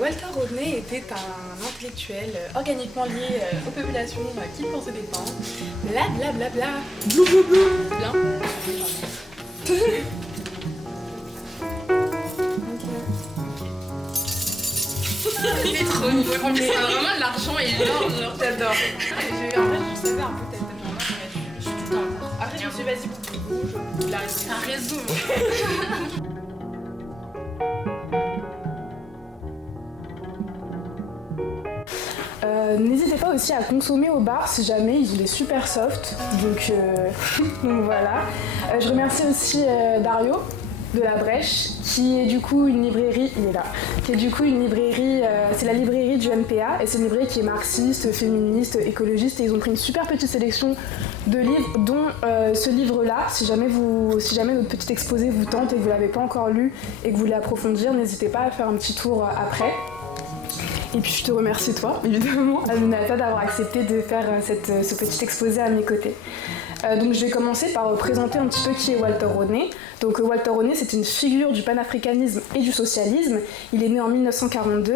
Walter Rodney était un intellectuel organiquement lié aux populations qui pensaient des temps. Bla bla bla bla. Blou blou blou. Bien. Il est trop nul. En plus, c'est vraiment de l'argent et l'or. J'adore. En fait, je savais un peu peut-être tellement là, mais je suis tout le temps en retard. Après, je me suis dit, vas-y, beaucoup. T'as raison. N'hésitez pas aussi à consommer au bar si jamais, ils ont des super soft, donc voilà. Je remercie aussi Dario de la Brèche, qui est du coup une librairie, il est là, qui est du coup une librairie, c'est la librairie du MPA, et c'est une librairie qui est marxiste, féministe, écologiste, et ils ont pris une super petite sélection de livres, dont ce livre-là. Si jamais notre petit exposé vous tente et que vous l'avez pas encore lu et que vous voulez approfondir, n'hésitez pas à faire un petit tour après. Et puis je te remercie toi, évidemment, Aminata, d'avoir accepté de faire ce petit exposé à mes côtés. Donc je vais commencer par présenter un petit peu qui est Walter Rodney. Donc Walter Rodney, c'est une figure du panafricanisme et du socialisme. Il est né en 1942.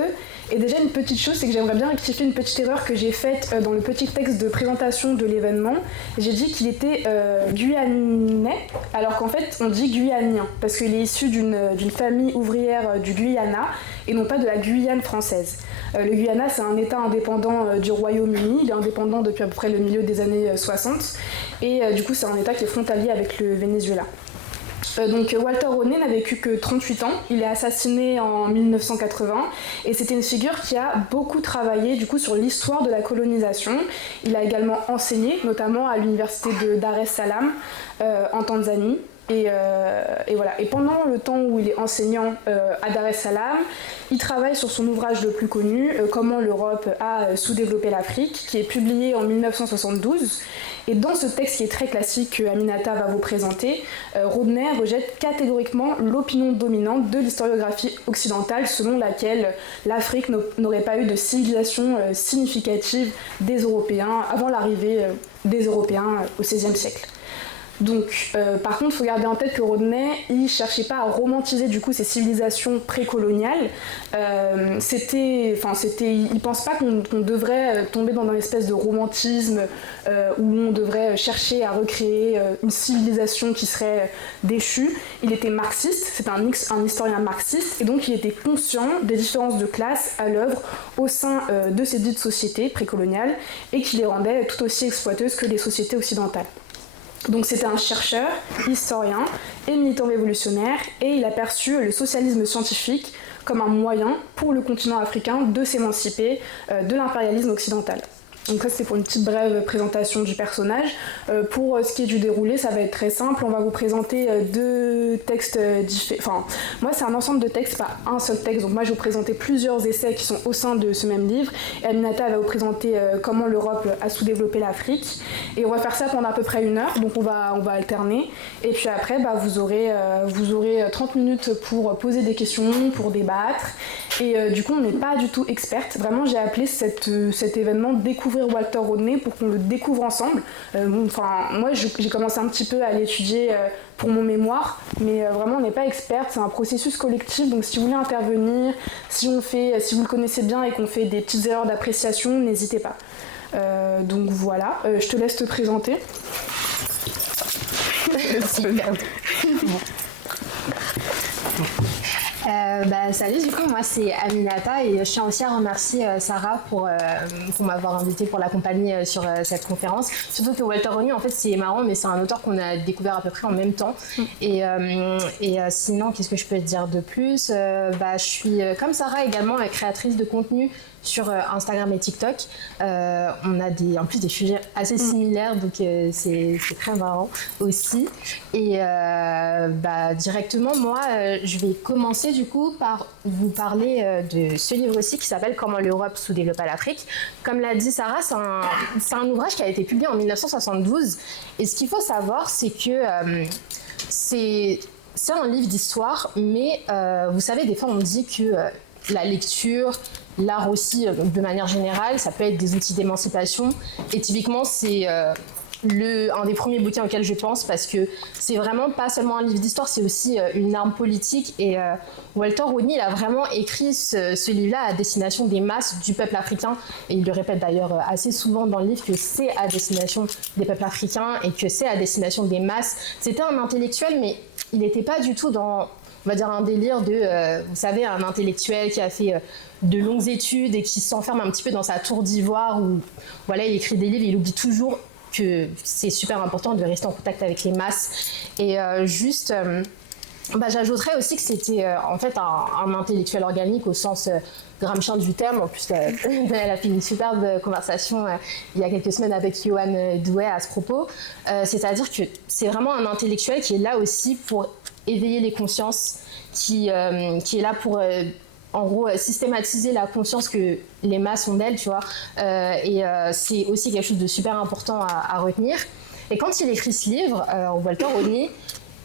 Et déjà une petite chose, c'est que j'aimerais bien rectifier une petite erreur que j'ai faite dans le petit texte de présentation de l'événement. J'ai dit qu'il était guyanais, alors qu'en fait on dit guyanien, parce qu'il est issu d'une famille ouvrière du Guyana et non pas de la Guyane française. Le Guyana, c'est un État indépendant du Royaume-Uni, il est indépendant depuis à peu près le milieu des années 60, et du coup c'est un État qui est frontalier avec le Venezuela. Donc Walter Rodney n'a vécu que 38 ans, il est assassiné en 1980 et c'était une figure qui a beaucoup travaillé du coup sur l'histoire de la colonisation. Il a également enseigné, notamment à l'université de Dar es Salaam en Tanzanie. Et voilà. Et pendant le temps où il est enseignant à Dar es Salaam, il travaille sur son ouvrage le plus connu, Comment l'Europe a sous-développé l'Afrique, qui est publié en 1972. Et dans ce texte qui est très classique que Aminata va vous présenter, Rodney rejette catégoriquement l'opinion dominante de l'historiographie occidentale selon laquelle l'Afrique n'aurait pas eu de civilisation significative des Européens avant l'arrivée des Européens au XVIe siècle. Donc, par contre, il faut garder en tête que Rodney, il ne cherchait pas à romantiser du coup ces civilisations précoloniales. Il ne pense pas qu'on devrait tomber dans une espèce de romantisme où on devrait chercher à recréer une civilisation qui serait déchue. Il était marxiste, c'est un historien marxiste, et donc il était conscient des différences de classe à l'œuvre au sein de ces dites sociétés précoloniales et qui les rendaient tout aussi exploiteuses que les sociétés occidentales. Donc c'était un chercheur, historien et militant révolutionnaire, et il a perçu le socialisme scientifique comme un moyen pour le continent africain de s'émanciper de l'impérialisme occidental. Donc ça c'est pour une petite brève présentation du personnage. Pour ce qui est du déroulé, ça va être très simple. On va vous présenter deux textes différents. Enfin, moi c'est un ensemble de textes, pas un seul texte. Donc moi je vais vous présenter plusieurs essais qui sont au sein de ce même livre. Et Aminata va vous présenter comment l'Europe a sous-développé l'Afrique. Et on va faire ça pendant à peu près 1 heure. Donc on va alterner. Et puis après, vous aurez 30 minutes pour poser des questions, pour débattre. Et du coup, on n'est pas du tout experte. Vraiment, j'ai appelé cet événement Découvrir Walter Rodney pour qu'on le découvre ensemble. Moi, j'ai commencé un petit peu à l'étudier pour mon mémoire, mais vraiment, on n'est pas experte. C'est un processus collectif. Donc, si vous voulez intervenir, si vous le connaissez bien et qu'on fait des petites erreurs d'appréciation, n'hésitez pas. Donc voilà, je te laisse te présenter. Super. Salut, du coup moi c'est Aminata et je tiens aussi à remercier Sarah pour m'avoir invitée pour l'accompagner sur cette conférence. Surtout que Walter Rodney, en fait c'est marrant, mais c'est un auteur qu'on a découvert à peu près en même temps. Et sinon, qu'est-ce que je peux te dire de plus? Je suis comme Sarah également créatrice de contenu sur Instagram et TikTok. On a en plus des sujets assez similaires, donc c'est très marrant aussi. Et directement, moi, je vais commencer du coup par vous parler de ce livre aussi qui s'appelle Comment l'Europe sous-développa l'Afrique. Comme l'a dit Sarah, c'est un ouvrage qui a été publié en 1972. Et ce qu'il faut savoir, c'est que c'est un livre d'histoire, mais vous savez, des fois on dit que la lecture, l'art aussi, de manière générale, ça peut être des outils d'émancipation. Et typiquement, c'est un des premiers bouquins auxquels je pense parce que c'est vraiment pas seulement un livre d'histoire, c'est aussi une arme politique et Walter Rodney il a vraiment écrit ce livre-là à destination des masses du peuple africain et il le répète d'ailleurs assez souvent dans le livre que c'est à destination des peuples africains et que c'est à destination des masses. C'était un intellectuel mais il n'était pas du tout dans on va dire un délire de, vous savez, un intellectuel qui a fait de longues études et qui s'enferme un petit peu dans sa tour d'ivoire où voilà, il écrit des livres et il oublie toujours que c'est super important de rester en contact avec les masses. Et j'ajouterais aussi que c'était en fait un intellectuel organique au sens gramscien du terme. En plus, elle a fait une superbe conversation il y a quelques semaines avec Yoann Douai à ce propos. C'est-à-dire que c'est vraiment un intellectuel qui est là aussi pour éveiller les consciences, qui est là pour en gros systématiser la conscience que les masses ont d'elle, tu vois. C'est aussi quelque chose de super important à retenir. Et quand il écrit ce livre, Walter Rodney,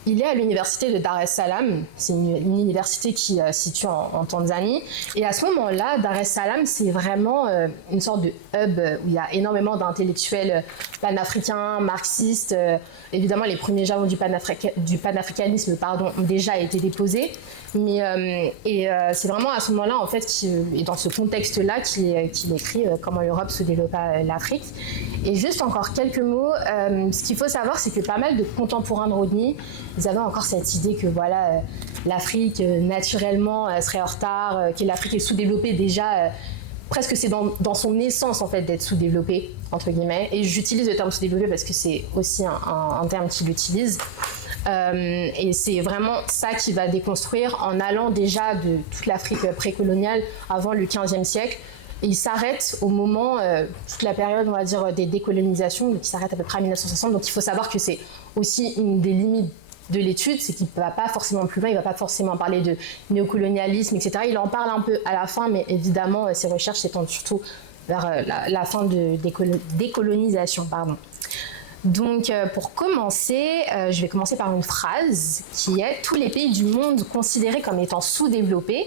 il est à l'université de Dar es Salaam. C'est une université qui se situe en Tanzanie. Et à ce moment-là, Dar es Salaam, c'est vraiment une sorte de hub où il y a énormément d'intellectuels panafricains, marxistes. Évidemment, les premiers jalons du panafricanisme ont déjà été déposés. Mais c'est vraiment à ce moment-là, en fait, et dans ce contexte-là, qu'il écrit comment l'Europe se développa l'Afrique. Et juste encore quelques mots. Ce qu'il faut savoir, c'est que pas mal de contemporains de Rodney, ils avaient encore cette idée que voilà, l'Afrique, naturellement, serait en retard, que l'Afrique est sous-développée déjà. Presque c'est dans son essence, en fait, d'être sous-développée, entre guillemets. Et j'utilise le terme sous-développé parce que c'est aussi un terme qu'il utilise. Et c'est vraiment ça qui va déconstruire en allant déjà de toute l'Afrique précoloniale avant le XVe siècle. Et il s'arrête au moment, toute la période, on va dire, des décolonisations, donc il s'arrête à peu près à 1960. Donc il faut savoir que c'est aussi une des limites de l'étude, c'est qu'il ne va pas forcément plus loin, il ne va pas forcément parler de néocolonialisme, etc. Il en parle un peu à la fin, mais évidemment, ses recherches s'étendent surtout vers la fin de décolonisation. Pardon. Donc, pour commencer, je vais commencer par une phrase qui est « Tous les pays du monde considérés comme étant sous-développés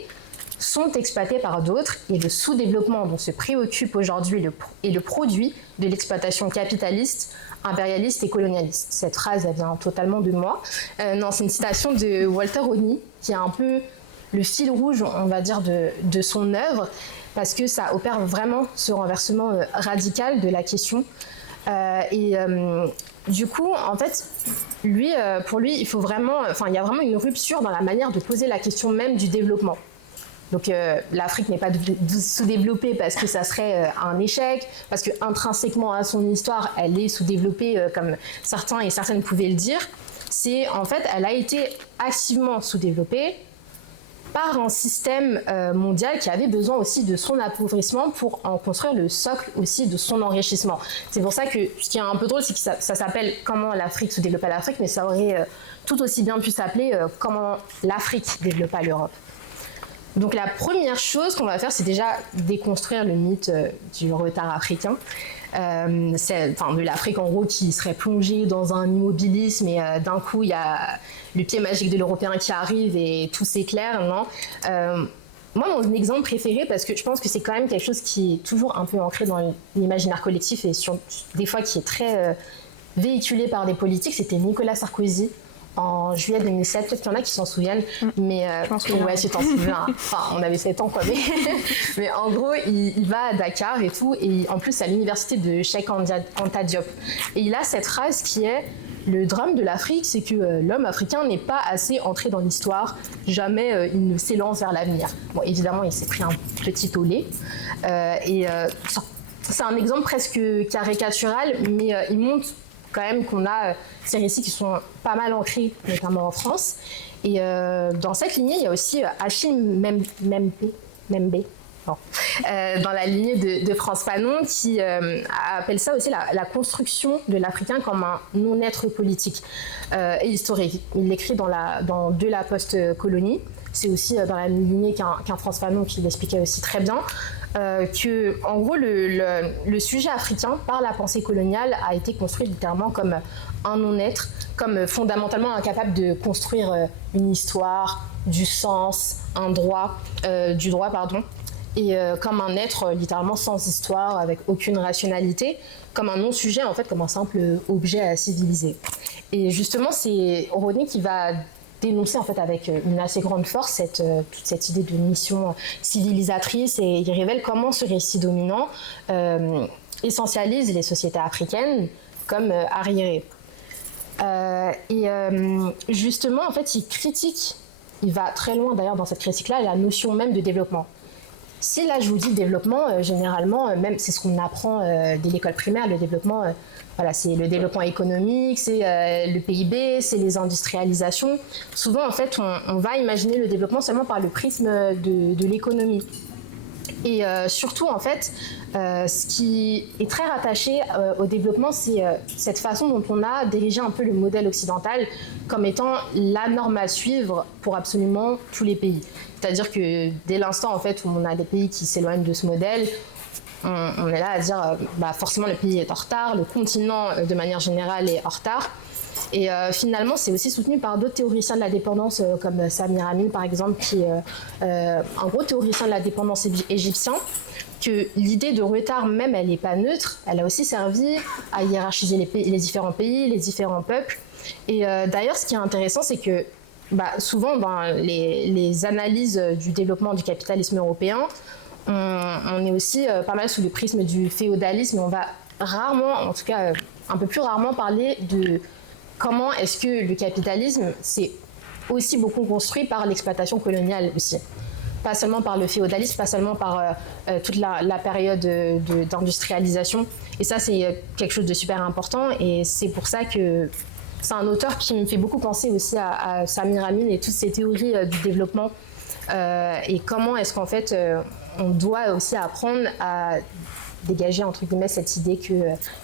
sont exploités par d'autres et le sous-développement dont se préoccupe aujourd'hui est le produit de l'exploitation capitaliste, impérialiste et colonialiste. » Cette phrase, elle vient totalement de moi. Non, c'est une citation de Walter Rodney qui est un peu le fil rouge, on va dire, de son œuvre parce que ça opère vraiment ce renversement radical de la question. Du coup, en fait, pour lui, il y a vraiment une rupture dans la manière de poser la question même du développement. Donc, l'Afrique n'est pas sous-développée parce que ça serait un échec, parce que intrinsèquement à son histoire, elle est sous-développée, comme certains et certaines pouvaient le dire. En fait, elle a été activement sous-développée par un système mondial qui avait besoin aussi de son appauvrissement pour en construire le socle aussi de son enrichissement. C'est pour ça que ce qui est un peu drôle, c'est que ça s'appelle « Comment l'Afrique se développa l'Afrique », mais ça aurait tout aussi bien pu s'appeler « Comment l'Afrique développa l'Europe ». Donc la première chose qu'on va faire, c'est déjà déconstruire le mythe du retard africain. De l'Afrique en gros qui serait plongée dans un immobilisme et d'un coup il y a le pied magique de l'Européen qui arrive et tout s'éclaire, non. Moi, mon exemple préféré, parce que je pense que c'est quand même quelque chose qui est toujours un peu ancré dans l'imaginaire collectif et des fois qui est très véhiculé par des politiques, c'était Nicolas Sarkozy en juillet 2007, peut-être qu'il y en a qui s'en souviennent, mais je pense que ouais, tu t'en souviens. Enfin, on avait 7 ans, quoi. Mais en gros, il va à Dakar et tout, et en plus à l'université de Cheikh Anta Diop. Et il a cette phrase qui est « Le drame de l'Afrique, c'est que l'homme africain n'est pas assez entré dans l'histoire, jamais il ne s'élance vers l'avenir. » Bon, évidemment, il s'est pris un petit tollé. C'est un exemple presque caricatural, mais il montre quand même qu'on a ces récits qui sont pas mal ancrés, notamment en France. Et dans cette lignée, il y a aussi Achille Mbembe, dans la lignée de Frantz Fanon, qui appelle ça aussi la construction de l'Africain comme un non-être politique et historique. Il l'écrit dans De la post-colonie. C'est aussi dans la lignée qu'un Frantz Fanon qui l'expliquait aussi très bien. Que, en gros, le sujet africain, par la pensée coloniale, a été construit littéralement comme un non-être, comme fondamentalement incapable de construire une histoire, du sens, du droit, pardon. et comme un être littéralement sans histoire, avec aucune rationalité, comme un non-sujet en fait, comme un simple objet à civiliser. Et justement, c'est Rodney qui va dénoncer en fait avec une assez grande force toute cette idée de mission civilisatrice, et il révèle comment ce récit dominant essentialise les sociétés africaines comme arriérées. Justement, en fait, il va très loin d'ailleurs dans cette critique-là, la notion même de développement. Si là je vous dis développement, généralement, même c'est ce qu'on apprend dès l'école primaire, le développement, voilà, c'est le développement économique, c'est le PIB, c'est les industrialisations. Souvent en fait on va imaginer le développement seulement par le prisme de l'économie. Et surtout en fait, ce qui est très rattaché au développement, c'est cette façon dont on a dirigé un peu le modèle occidental comme étant la norme à suivre pour absolument tous les pays. C'est-à-dire que dès l'instant en fait, où on a des pays qui s'éloignent de ce modèle, on est là à dire forcément le pays est en retard, le continent de manière générale est en retard. Et finalement, c'est aussi soutenu par d'autres théoriciens de la dépendance, comme Samir Amin par exemple, qui est un gros théoricien de la dépendance égyptien, que l'idée de retard même, elle n'est pas neutre, elle a aussi servi à hiérarchiser les différents pays, les différents peuples. Et d'ailleurs, ce qui est intéressant, c'est que souvent dans les analyses du développement du capitalisme européen, on est aussi pas mal sous le prisme du féodalisme. On va rarement, en tout cas un peu plus rarement, parler de comment est-ce que le capitalisme s'est aussi beaucoup construit par l'exploitation coloniale aussi. Pas seulement par le féodalisme, pas seulement par toute la période d'industrialisation. Et ça, c'est quelque chose de super important, et c'est pour ça que c'est un auteur qui me fait beaucoup penser aussi à Samir Amin et toutes ces théories du développement, et comment est-ce qu'en fait on doit aussi apprendre à dégager entre guillemets cette idée que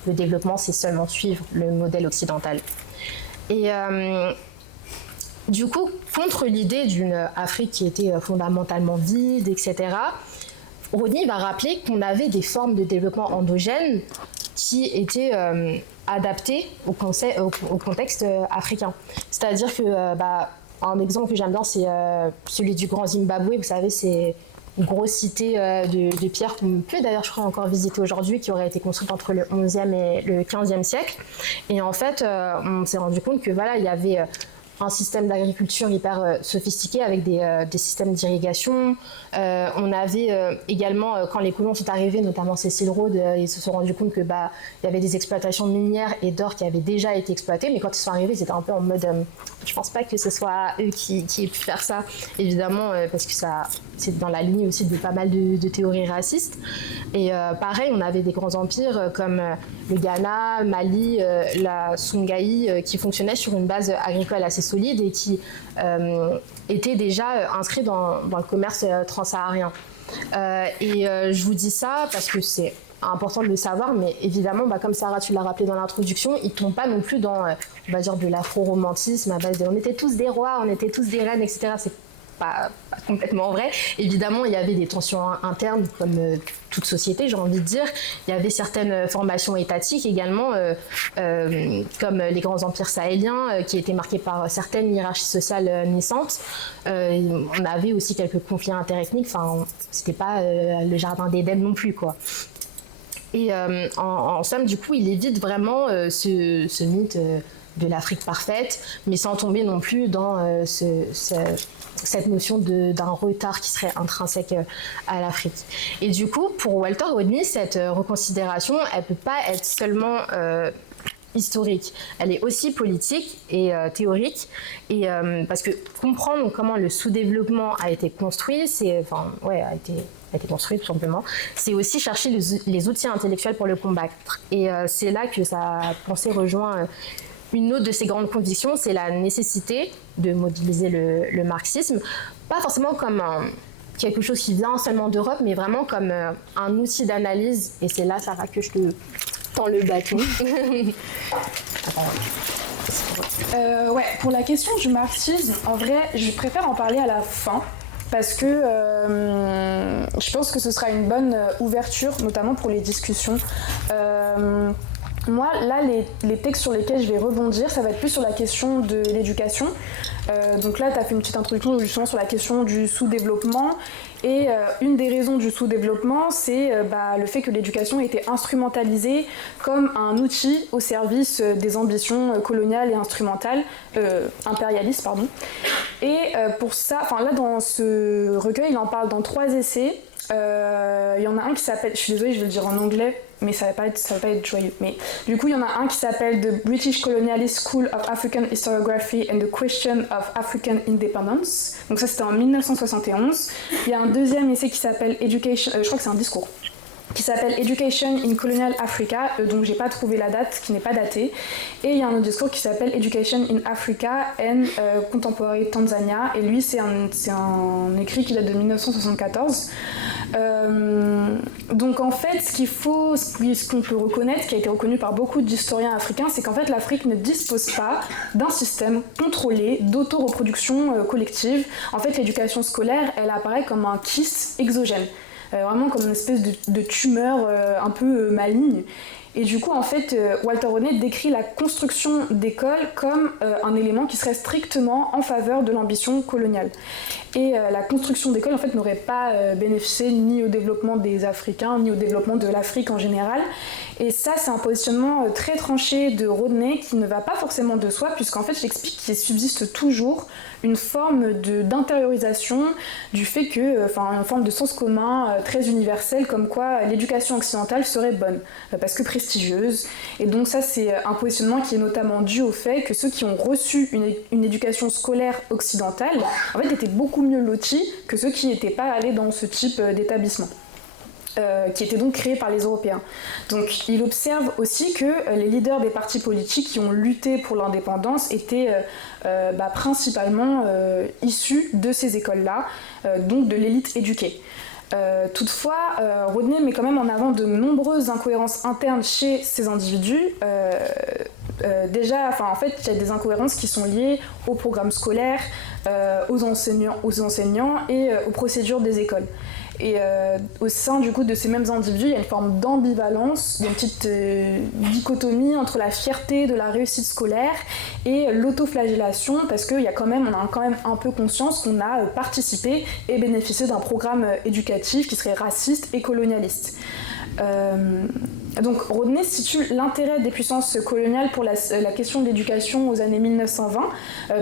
le développement, c'est seulement suivre le modèle occidental. Et du coup, contre l'idée d'une Afrique qui était fondamentalement vide, etc., Rodney va rappeler qu'on avait des formes de développement endogènes qui étaient adaptées au contexte africain. C'est-à-dire que, un exemple que j'aime bien, c'est celui du Grand Zimbabwe. Vous savez, c'est une grosse cité de pierre qu'on peut d'ailleurs, je crois, encore visiter aujourd'hui, qui aurait été construite entre le 11e et le 15e siècle. Et en fait, on s'est rendu compte que voilà, il y avait un système d'agriculture hyper sophistiqué avec des systèmes d'irrigation. On avait également, quand les colons sont arrivés, notamment Cecil Rhodes, ils se sont rendus compte que il y avait des exploitations minières et d'or qui avaient déjà été exploitées, mais quand ils sont arrivés, ils étaient un peu en mode je pense pas que ce soit eux qui aient pu faire ça, évidemment, parce que ça c'est dans la ligne aussi de pas mal de théories racistes. Et pareil, on avait des grands empires comme le Ghana, Mali, la Songhai, qui fonctionnaient sur une base agricole assez solide et qui étaient déjà inscrits dans le commerce transsaharien. Je vous dis ça parce que c'est important de le savoir, mais évidemment, comme Sarah, tu l'as rappelé dans l'introduction, ils ne tombent pas non plus dans, on va dire, de l'afro-romantisme à base de on était tous des rois, on était tous des reines, etc. C'est pas complètement vrai. Évidemment, il y avait des tensions internes, comme toute société, j'ai envie de dire. Il y avait certaines formations étatiques également, comme les grands empires sahéliens, qui étaient marqués par certaines hiérarchies sociales naissantes. On avait aussi quelques conflits interethniques. Enfin, c'était pas le jardin d'Éden non plus, quoi. Et en somme, du coup, il évite vraiment ce mythe de l'Afrique parfaite, mais sans tomber non plus dans cette notion d'un retard qui serait intrinsèque à l'Afrique. Et du coup, pour Walter Rodney, cette reconsidération, elle ne peut pas être seulement historique, elle est aussi politique et théorique, et parce que comprendre comment le sous-développement a été construit, a été construit tout simplement, c'est aussi chercher les outils intellectuels pour le combattre. Et c'est là que sa pensée rejoint une autre de ses grandes convictions, c'est la nécessité de mobiliser le marxisme, pas forcément comme quelque chose qui vient seulement d'Europe, mais vraiment comme un outil d'analyse. Et c'est là, Sarah, que je te tends le bâton. Pour la question du marxisme, en vrai, je préfère en parler à la fin, parce que je pense que ce sera une bonne ouverture, notamment pour les discussions. Moi, là, les textes sur lesquels je vais rebondir, ça va être plus sur la question de l'éducation. Donc là, tu as fait une petite introduction justement sur la question du sous-développement. Et une des raisons du sous-développement, c'est le fait que l'éducation a été instrumentalisée comme un outil au service des ambitions coloniales et impérialistes. Pardon. Et pour ça, là dans ce recueil, il en parle dans 3 essais. Il y en a un qui s'appelle, je suis désolée, je vais le dire en anglais, mais ça va pas être joyeux. Mais du coup, il y en a un qui s'appelle The British Colonialist School of African Historiography and the Question of African Independence. Donc ça, c'était en 1971. Il y a un deuxième essai qui s'appelle Education, je crois que c'est un discours, qui s'appelle Education in Colonial Africa, donc j'ai pas trouvé la date, qui n'est pas datée. Et il y a un autre discours qui s'appelle Education in Africa and Contemporary Tanzania, et lui c'est un écrit qui date de 1974. Donc en fait, ce qu'on peut reconnaître, qui a été reconnu par beaucoup d'historiens africains, c'est qu'en fait l'Afrique ne dispose pas d'un système contrôlé d'autoreproduction collective. En fait, l'éducation scolaire, elle apparaît comme un kiss exogène. Vraiment comme une espèce de tumeur un peu maligne. Et du coup, en fait, Walter Rodney décrit la construction d'écoles comme un élément qui serait strictement en faveur de l'ambition coloniale. Et la construction d'écoles, en fait, n'aurait pas bénéficié ni au développement des Africains, ni au développement de l'Afrique en général. Et ça, c'est un positionnement très tranché de Rodney qui ne va pas forcément de soi, puisqu'en fait, j'explique qu'il subsiste toujours une forme d'intériorisation du fait que, une forme de sens commun très universel, comme quoi l'éducation occidentale serait bonne, parce que prestigieuse. Et donc ça, c'est un positionnement qui est notamment dû au fait que ceux qui ont reçu une éducation scolaire occidentale, en fait, étaient beaucoup mieux lotis que ceux qui n'étaient pas allés dans ce type d'établissement. Qui était donc créé par les Européens. Donc il observe aussi que les leaders des partis politiques qui ont lutté pour l'indépendance étaient principalement issus de ces écoles-là, donc de l'élite éduquée. Toutefois, Rodney met quand même en avant de nombreuses incohérences internes chez ces individus. Déjà, en fait, il y a des incohérences qui sont liées au programme scolaire, aux enseignants et aux procédures des écoles. Et au sein du coup de ces mêmes individus, il y a une forme d'ambivalence, il y a une petite dichotomie entre la fierté de la réussite scolaire et l'autoflagellation, parce qu'on a quand même un peu conscience qu'on a participé et bénéficié d'un programme éducatif qui serait raciste et colonialiste. Donc Rodney situe l'intérêt des puissances coloniales pour la question de l'éducation aux années 1920,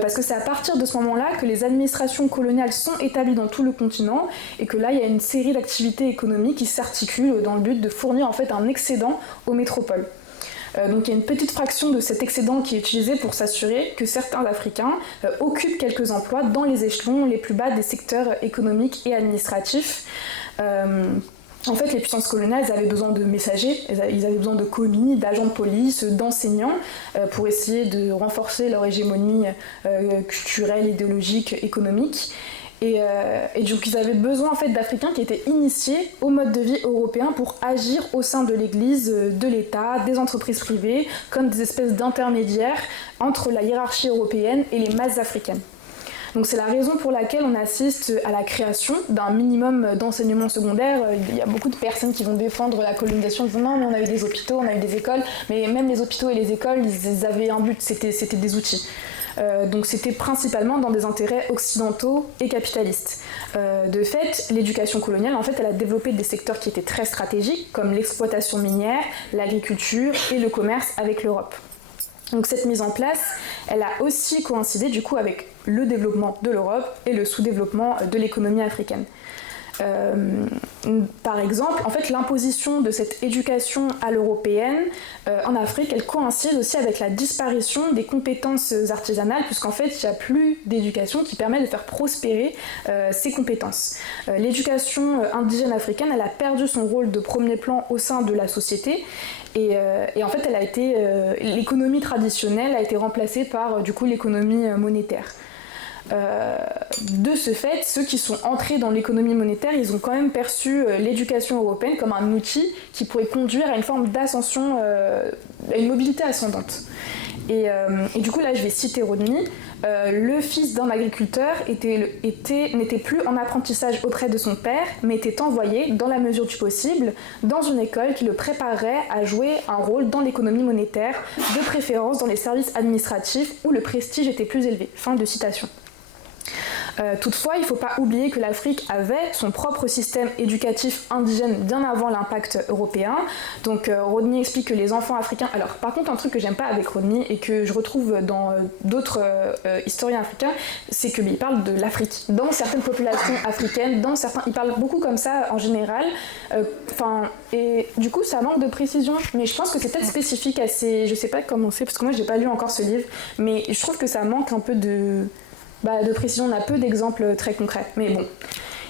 parce que c'est à partir de ce moment-là que les administrations coloniales sont établies dans tout le continent, et que là il y a une série d'activités économiques qui s'articulent dans le but de fournir en fait un excédent aux métropoles. Donc il y a une petite fraction de cet excédent qui est utilisé pour s'assurer que certains Africains occupent quelques emplois dans les échelons les plus bas des secteurs économiques et administratifs. En fait, les puissances coloniales, elles avaient besoin de messagers, ils avaient besoin de commis, d'agents de police, d'enseignants, pour essayer de renforcer leur hégémonie culturelle, idéologique, économique. Et donc ils avaient besoin en fait d'Africains qui étaient initiés au mode de vie européen pour agir au sein de l'Église, de l'État, des entreprises privées, comme des espèces d'intermédiaires entre la hiérarchie européenne et les masses africaines. Donc c'est la raison pour laquelle on assiste à la création d'un minimum d'enseignement secondaire. Il y a beaucoup de personnes qui vont défendre la colonisation en disant non mais on a eu des hôpitaux, on a eu des écoles, mais même les hôpitaux et les écoles, ils avaient un but, c'était des outils. Donc c'était principalement dans des intérêts occidentaux et capitalistes. De fait, l'éducation coloniale, en fait, elle a développé des secteurs qui étaient très stratégiques, comme l'exploitation minière, l'agriculture et le commerce avec l'Europe. Donc cette mise en place, elle a aussi coïncidé du coup avec le développement de l'Europe et le sous-développement de l'économie africaine. Par exemple, en fait, l'imposition de cette éducation à l'européenne en Afrique, elle coïncide aussi avec la disparition des compétences artisanales, puisqu'en fait, il n'y a plus d'éducation qui permet de faire prospérer ces compétences. L'éducation indigène africaine, elle a perdu son rôle de premier plan au sein de la société, et en fait, l'économie traditionnelle a été remplacée par du coup l'économie monétaire. De ce fait, ceux qui sont entrés dans l'économie monétaire, ils ont quand même perçu l'éducation européenne comme un outil qui pourrait conduire à une forme d'ascension, à une mobilité ascendante. Et du coup, là, je vais citer Rodney. Le fils d'un agriculteur n'était plus en apprentissage auprès de son père, mais était envoyé, dans la mesure du possible, dans une école qui le préparerait à jouer un rôle dans l'économie monétaire, de préférence dans les services administratifs où le prestige était plus élevé. Fin de citation. Toutefois, il ne faut pas oublier que l'Afrique avait son propre système éducatif indigène bien avant l'impact européen. Donc Rodney explique que les enfants africains... Alors par contre, un truc que j'aime pas avec Rodney et que je retrouve dans d'autres historiens africains, c'est qu'il parle de l'Afrique. Dans certaines populations africaines, il parle beaucoup comme ça en général. Et du coup, ça manque de précision. Mais je pense que c'est peut-être spécifique à ces... Je sais pas comment c'est, parce que moi, j'ai pas lu encore ce livre. Mais je trouve que ça manque un peu de précision, on a peu d'exemples très concrets. Mais bon,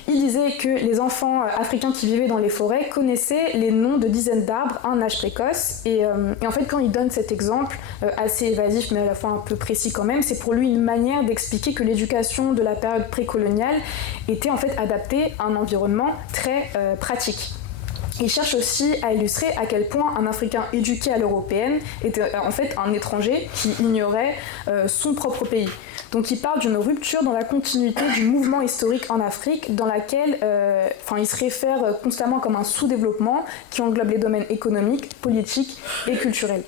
il disait que les enfants africains qui vivaient dans les forêts connaissaient les noms de dizaines d'arbres à un âge précoce. Et en fait, quand il donne cet exemple, assez évasif mais à la fois un peu précis quand même, c'est pour lui une manière d'expliquer que l'éducation de la période précoloniale était en fait adaptée à un environnement très pratique. Il cherche aussi à illustrer à quel point un Africain éduqué à l'européenne était en fait un étranger qui ignorait son propre pays. Donc il parle d'une rupture dans la continuité du mouvement historique en Afrique dans laquelle il se réfère constamment comme un sous-développement qui englobe les domaines économiques, politiques et culturels.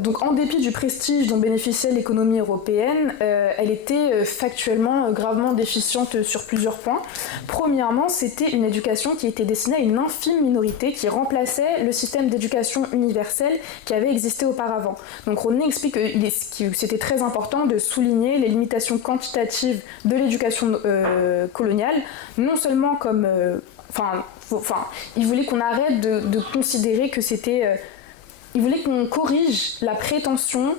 Donc en dépit du prestige dont bénéficiait l'économie européenne, elle était factuellement gravement déficiente sur plusieurs points. Premièrement, c'était une éducation qui était destinée à une infime minorité qui remplaçait le système d'éducation universelle qui avait existé auparavant. Donc Rodney explique que c'était très important de souligner les limitations quantitatives de l'éducation coloniale, non seulement comme... il voulait qu'on arrête de considérer que c'était... Il voulait qu'on corrige la prétention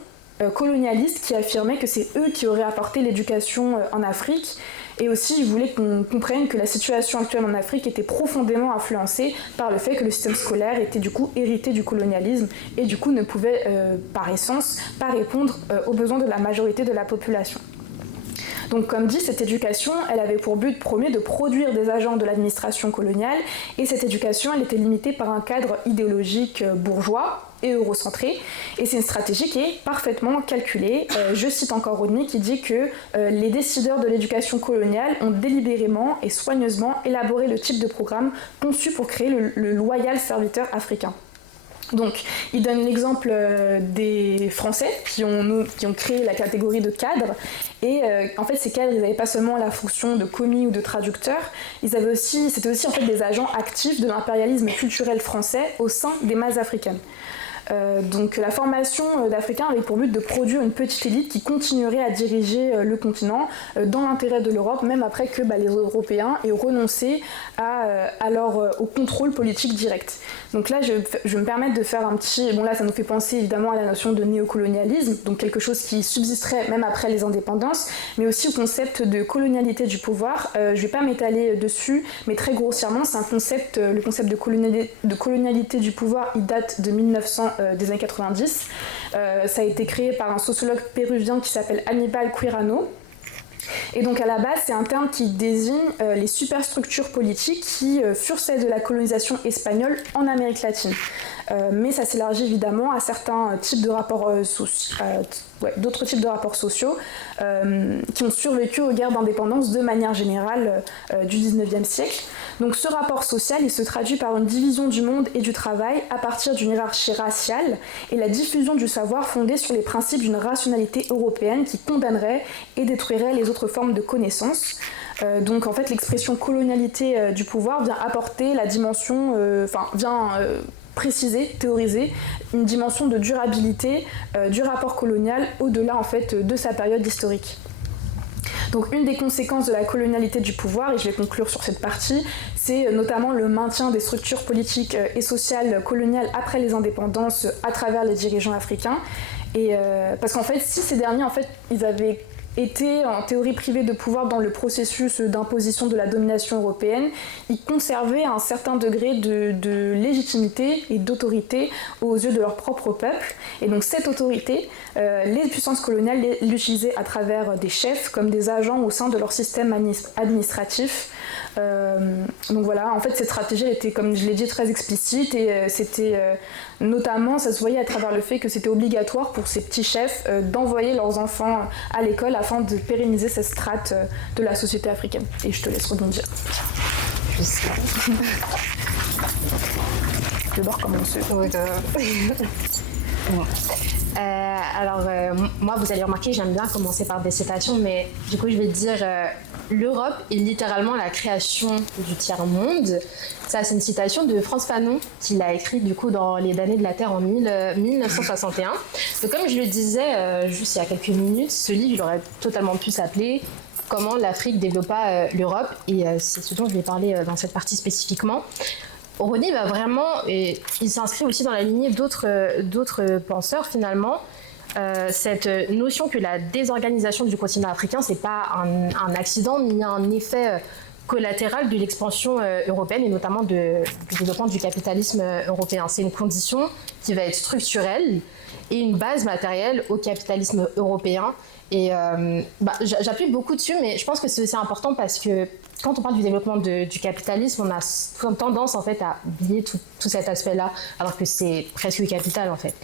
colonialiste qui affirmait que c'est eux qui auraient apporté l'éducation en Afrique. Et aussi, il voulait qu'on comprenne que la situation actuelle en Afrique était profondément influencée par le fait que le système scolaire était du coup hérité du colonialisme et du coup ne pouvait, par essence, pas répondre aux besoins de la majorité de la population. Donc comme dit, cette éducation, elle avait pour but premier de produire des agents de l'administration coloniale et cette éducation, elle était limitée par un cadre idéologique bourgeois et eurocentré et c'est une stratégie qui est parfaitement calculée. Je cite encore Rodney qui dit que les décideurs de l'éducation coloniale ont délibérément et soigneusement élaboré le type de programme conçu pour créer le loyal serviteur africain. Donc, il donne l'exemple des Français qui ont créé la catégorie de cadres. Et en fait, ces cadres, ils n'avaient pas seulement la fonction de commis ou de traducteur, c'était aussi en fait des agents actifs de l'impérialisme culturel français au sein des masses africaines. Donc la formation d'Africains avait pour but de produire une petite élite qui continuerait à diriger le continent dans l'intérêt de l'Europe, même après que les Européens aient renoncé au contrôle politique direct. Donc là, je vais me permettre de faire un petit... Bon là, ça nous fait penser évidemment à la notion de néocolonialisme, donc quelque chose qui subsisterait même après les indépendances, mais aussi au concept de colonialité du pouvoir. Je ne vais pas m'étaler dessus, mais très grossièrement, c'est un concept, le concept de colonialité du pouvoir, il date de 1900 des années 90. Ça a été créé par un sociologue péruvien qui s'appelle Aníbal Quirano. Et donc à la base, c'est un terme qui désigne les superstructures politiques qui furent celles de la colonisation espagnole en Amérique latine. Mais ça s'élargit évidemment à certains types de rapports d'autres types de rapports sociaux qui ont survécu aux guerres d'indépendance de manière générale du 19e siècle. Donc ce rapport social, il se traduit par une division du monde et du travail à partir d'une hiérarchie raciale et la diffusion du savoir fondée sur les principes d'une rationalité européenne qui condamnerait et détruirait les autres formes de connaissance. Donc en fait l'expression colonialité du pouvoir vient apporter la dimension, préciser, théoriser une dimension de durabilité du rapport colonial au-delà en fait de sa période historique. Donc une des conséquences de la colonialité du pouvoir, et je vais conclure sur cette partie, c'est notamment le maintien des structures politiques et sociales coloniales après les indépendances à travers les dirigeants africains. Et parce qu'en fait, si ces derniers, en fait, ils avaient été en théorie privés de pouvoir dans le processus d'imposition de la domination européenne, ils conservaient un certain degré de légitimité et d'autorité aux yeux de leur propre peuple. Et donc cette autorité, les puissances coloniales l'utilisaient à travers des chefs comme des agents au sein de leur système administratif. Donc voilà, en fait cette stratégie elle était, comme je l'ai dit, très explicite et c'était notamment, ça se voyait à travers le fait que c'était obligatoire pour ces petits chefs d'envoyer leurs enfants à l'école afin de pérenniser cette strate de la société africaine. Et je te laisse rebondir. Je vais recommencer. Moi, vous allez remarquer, j'aime bien commencer par des citations, mais du coup, je vais dire l'Europe est littéralement la création du tiers-monde. Ça, c'est une citation de Frantz Fanon, qui l'a écrit du coup dans Les damnés de la Terre en 1961. Donc, comme je le disais juste il y a quelques minutes, ce livre, il aurait totalement pu s'appeler Comment l'Afrique développa l'Europe, et c'est ce dont je vais parler dans cette partie spécifiquement. Rodney va vraiment, et il s'inscrit aussi dans la lignée d'autres penseurs finalement, cette notion que la désorganisation du continent africain, c'est pas un accident ni un effet collatéral de l'expansion européenne et notamment du développement du capitalisme européen. C'est une condition qui va être structurelle et une base matérielle au capitalisme européen. Et j'appuie beaucoup dessus, mais je pense que c'est important parce que quand on parle du développement du capitalisme, on a tendance en fait à oublier tout cet aspect-là, alors que c'est presque capital en fait.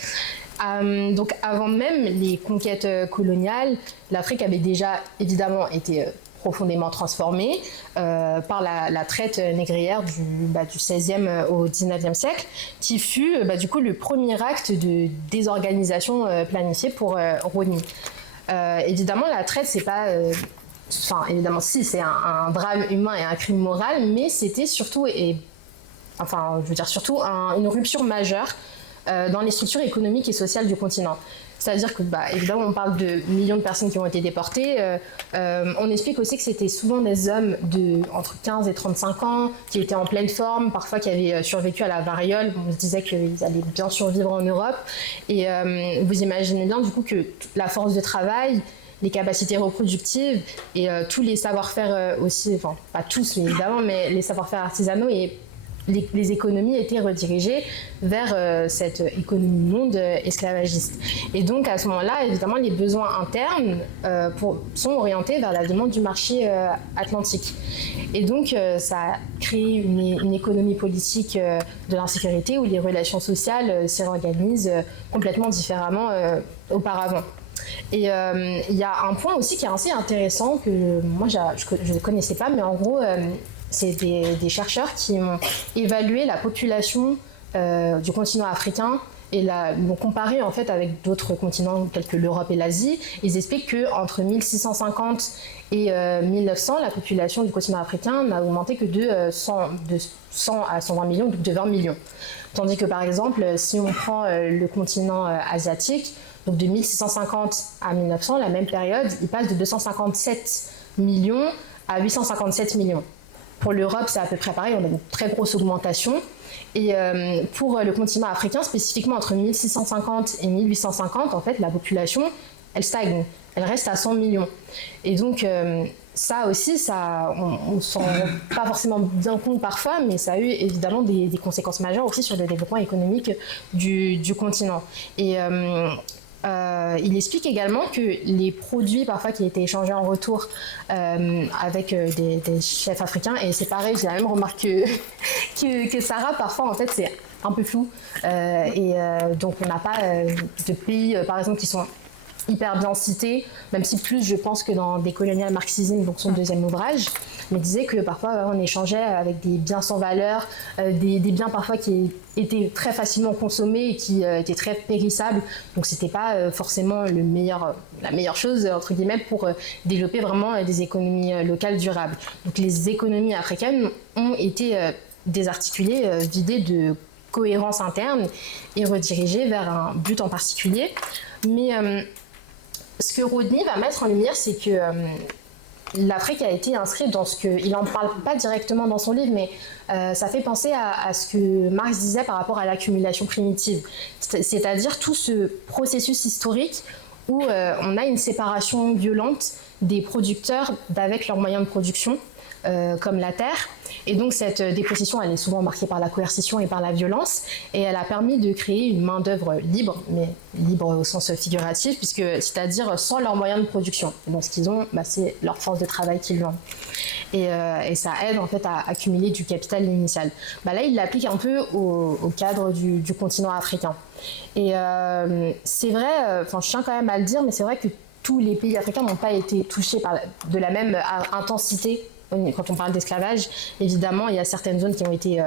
Donc avant même les conquêtes coloniales, l'Afrique avait déjà évidemment été profondément transformée par la traite négrière du XVIe au XIXe siècle, qui fut du coup le premier acte de désorganisation planifié pour Rodney. Évidemment, la traite, c'est pas... évidemment, si, c'est un drame humain et un crime moral, mais c'était surtout, une rupture majeure dans les structures économiques et sociales du continent. C'est-à-dire que, évidemment, on parle de millions de personnes qui ont été déportées. On explique aussi que c'était souvent des hommes entre 15 et 35 ans qui étaient en pleine forme, parfois qui avaient survécu à la variole. On se disait qu'ils allaient bien survivre en Europe. Et vous imaginez bien, du coup, que la force de travail, les capacités reproductives et tous les savoir-faire aussi, enfin, pas tous, mais évidemment, mais les savoir-faire artisanaux et les économies étaient redirigées vers cette économie monde esclavagiste. Et donc, à ce moment-là, évidemment, les besoins internes sont orientés vers la demande du marché atlantique. Et donc, ça a créé une économie politique de l'insécurité où les relations sociales s'y réorganisent complètement différemment auparavant. Et il y a un point aussi qui est assez intéressant que moi, je ne connaissais pas, mais en gros... c'est des chercheurs qui ont évalué la population du continent africain et l'ont comparé en fait avec d'autres continents tels que l'Europe et l'Asie. Ils expliquent qu'entre 1650 et 1900, la population du continent africain n'a augmenté que de 100 à 120 millions, donc de 20 millions. Tandis que par exemple, si on prend le continent asiatique, donc de 1650 à 1900, la même période, il passe de 257 millions à 857 millions. Pour l'Europe, c'est à peu près pareil, on a une très grosse augmentation. Et pour le continent africain, spécifiquement entre 1650 et 1850, en fait, la population, elle stagne, elle reste à 100 millions. Et donc, ça aussi, on ne s'en rend pas forcément bien compte parfois, mais ça a eu évidemment des conséquences majeures aussi sur le développement économique du continent. Et il explique également que les produits parfois qui étaient échangés en retour avec des chefs africains, et c'est pareil, j'ai la même remarque que Sarah, parfois en fait c'est un peu flou donc on n'a pas de pays par exemple qui sont hyper bien cités, même si plus je pense que dans Décolonial Marxisme, donc son deuxième ouvrage, mais disait que parfois on échangeait avec des biens sans valeur, des biens parfois qui étaient très facilement consommés et qui étaient très périssables, donc c'était pas forcément la meilleure chose entre guillemets pour développer vraiment des économies locales durables. Donc les économies africaines ont été désarticulées, vidées de cohérence interne et redirigées vers un but en particulier. Mais ce que Rodney va mettre en lumière, c'est que l'Afrique a été inscrite dans ce que... Il n'en parle pas directement dans son livre, mais ça fait penser à ce que Marx disait par rapport à l'accumulation primitive. C'est-à-dire tout ce processus historique où on a une séparation violente des producteurs d'avec leurs moyens de production, comme la terre. Et donc cette dépossession, elle est souvent marquée par la coercition et par la violence, et elle a permis de créer une main-d'œuvre libre, mais libre au sens figuratif, puisque c'est-à-dire sans leurs moyens de production. Et donc ce qu'ils ont, c'est leur force de travail qu'ils ont. Et ça aide en fait à accumuler du capital initial. Là, il l'applique un peu au cadre du continent africain. Et c'est vrai, je tiens quand même à le dire, mais c'est vrai que tous les pays africains n'ont pas été touchés de la même intensité. Quand on parle d'esclavage, évidemment, il y a certaines zones qui ont été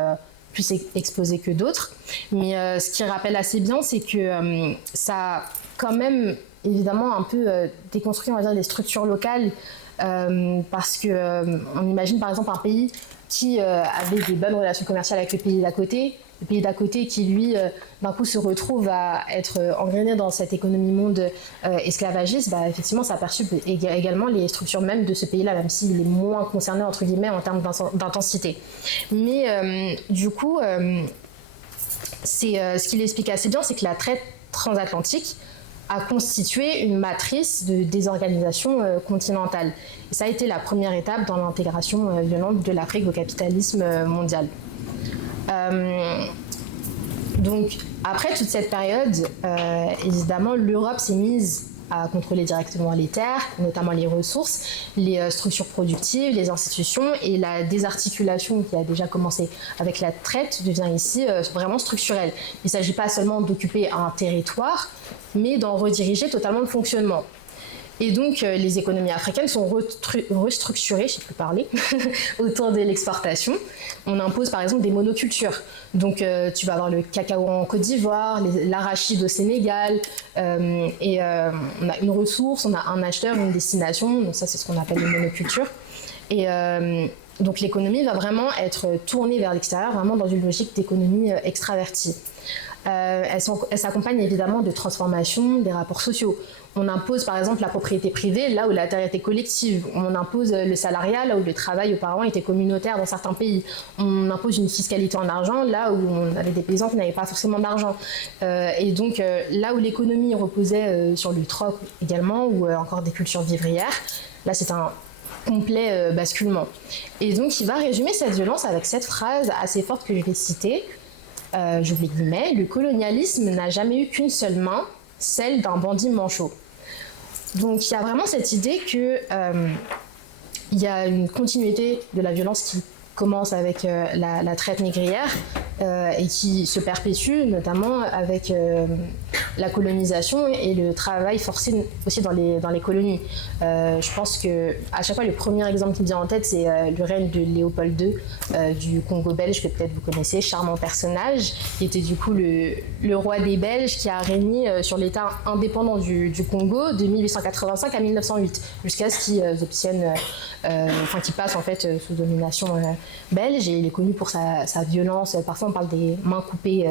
plus exposées que d'autres. Mais ce qui rappelle assez bien, c'est que ça a quand même, évidemment, un peu déconstruit, on va dire, les structures locales. Parce qu'on imagine, par exemple, un pays qui avait des bonnes relations commerciales avec le pays d'à côté. Le pays d'à côté qui, lui, d'un coup se retrouve à être engrainé dans cette économie monde esclavagiste, effectivement, ça perturbe également les structures même de ce pays-là, même s'il est moins concerné, entre guillemets, en termes d'intensité. Mais du coup, ce qu'il explique assez bien, c'est que la traite transatlantique a constitué une matrice de désorganisation continentale. Et ça a été la première étape dans l'intégration violente de l'Afrique au capitalisme mondial. Donc, après toute cette période, évidemment, l'Europe s'est mise à contrôler directement les terres, notamment les ressources, les structures productives, les institutions, et la désarticulation qui a déjà commencé avec la traite devient ici vraiment structurelle. Il ne s'agit pas seulement d'occuper un territoire, mais d'en rediriger totalement le fonctionnement. Et donc, les économies africaines sont restructurées, je ne sais plus parler, autour de l'exportation. On impose par exemple des monocultures. Donc, tu vas avoir le cacao en Côte d'Ivoire, l'arachide au Sénégal, et on a une ressource, on a un acheteur, une destination. Donc ça, c'est ce qu'on appelle les monocultures. Et donc, l'économie va vraiment être tournée vers l'extérieur, vraiment dans une logique d'économie extravertie. Elle s'accompagne évidemment de transformations des rapports sociaux. On impose par exemple la propriété privée là où la terre était collective. On impose le salariat là où le travail auparavant était communautaire dans certains pays. On impose une fiscalité en argent là où on avait des paysans qui n'avaient pas forcément d'argent. Et donc là où l'économie reposait sur le troc également ou encore des cultures vivrières, là c'est un complet basculement. Et donc il va résumer cette violence avec cette phrase assez forte que je vais citer. J'ouvre les guillemets, le colonialisme n'a jamais eu qu'une seule main, celle d'un bandit manchot. Donc il y a vraiment cette idée que il y a une continuité de la violence qui commence avec la traite négrière et qui se perpétue notamment avec la colonisation et le travail forcé aussi dans les colonies. Je pense que à chaque fois le premier exemple qui me vient en tête c'est le règne de Léopold II du Congo belge que peut-être vous connaissez, charmant personnage, qui était du coup le roi des Belges qui a régné sur l'État indépendant du Congo de 1885 à 1908 jusqu'à ce qu'ils obtiennent, qu'ils passent en fait sous domination belge, et il est connu pour sa violence. Parfois on parle des mains coupées,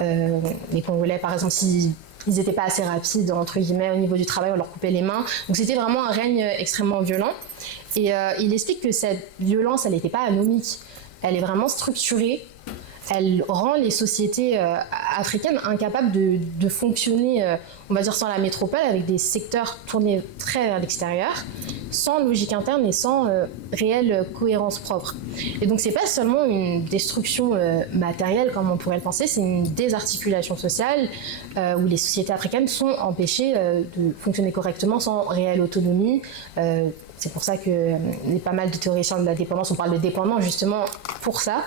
les Congolais par exemple s'ils n'étaient pas assez rapides entre guillemets au niveau du travail, on leur coupait les mains. Donc c'était vraiment un règne extrêmement violent, et il explique que cette violence elle n'était pas anomique, elle est vraiment structurée. Elle rend les sociétés africaines incapables de fonctionner, on va dire, sans la métropole, avec des secteurs tournés très vers l'extérieur, sans logique interne et sans réelle cohérence propre. Et donc, c'est pas seulement une destruction matérielle, comme on pourrait le penser, c'est une désarticulation sociale où les sociétés africaines sont empêchées de fonctionner correctement sans réelle autonomie. C'est pour ça que y a pas mal de théoriciens de la dépendance, on parle de dépendance justement pour ça.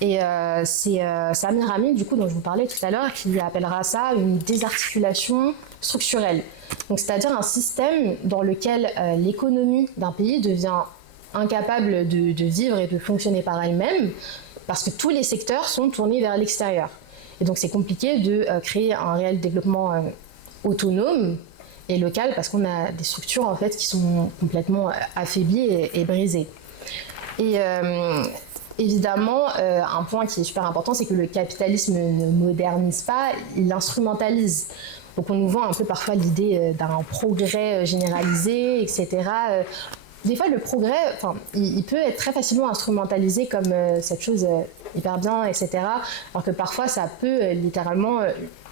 Et c'est Samir Hamid, du coup, dont je vous parlais tout à l'heure, qui appellera ça une désarticulation structurelle. Donc, c'est-à-dire un système dans lequel l'économie d'un pays devient incapable de vivre et de fonctionner par elle-même, parce que tous les secteurs sont tournés vers l'extérieur. Et donc, c'est compliqué de créer un réel développement autonome et local, parce qu'on a des structures en fait qui sont complètement affaiblies et brisées. Et évidemment, un point qui est super important, c'est que le capitalisme ne modernise pas, il instrumentalise. Donc on nous vend un peu parfois l'idée d'un progrès généralisé, etc. Des fois, le progrès, il peut être très facilement instrumentalisé comme cette chose hyper bien, etc. Alors que parfois, ça peut littéralement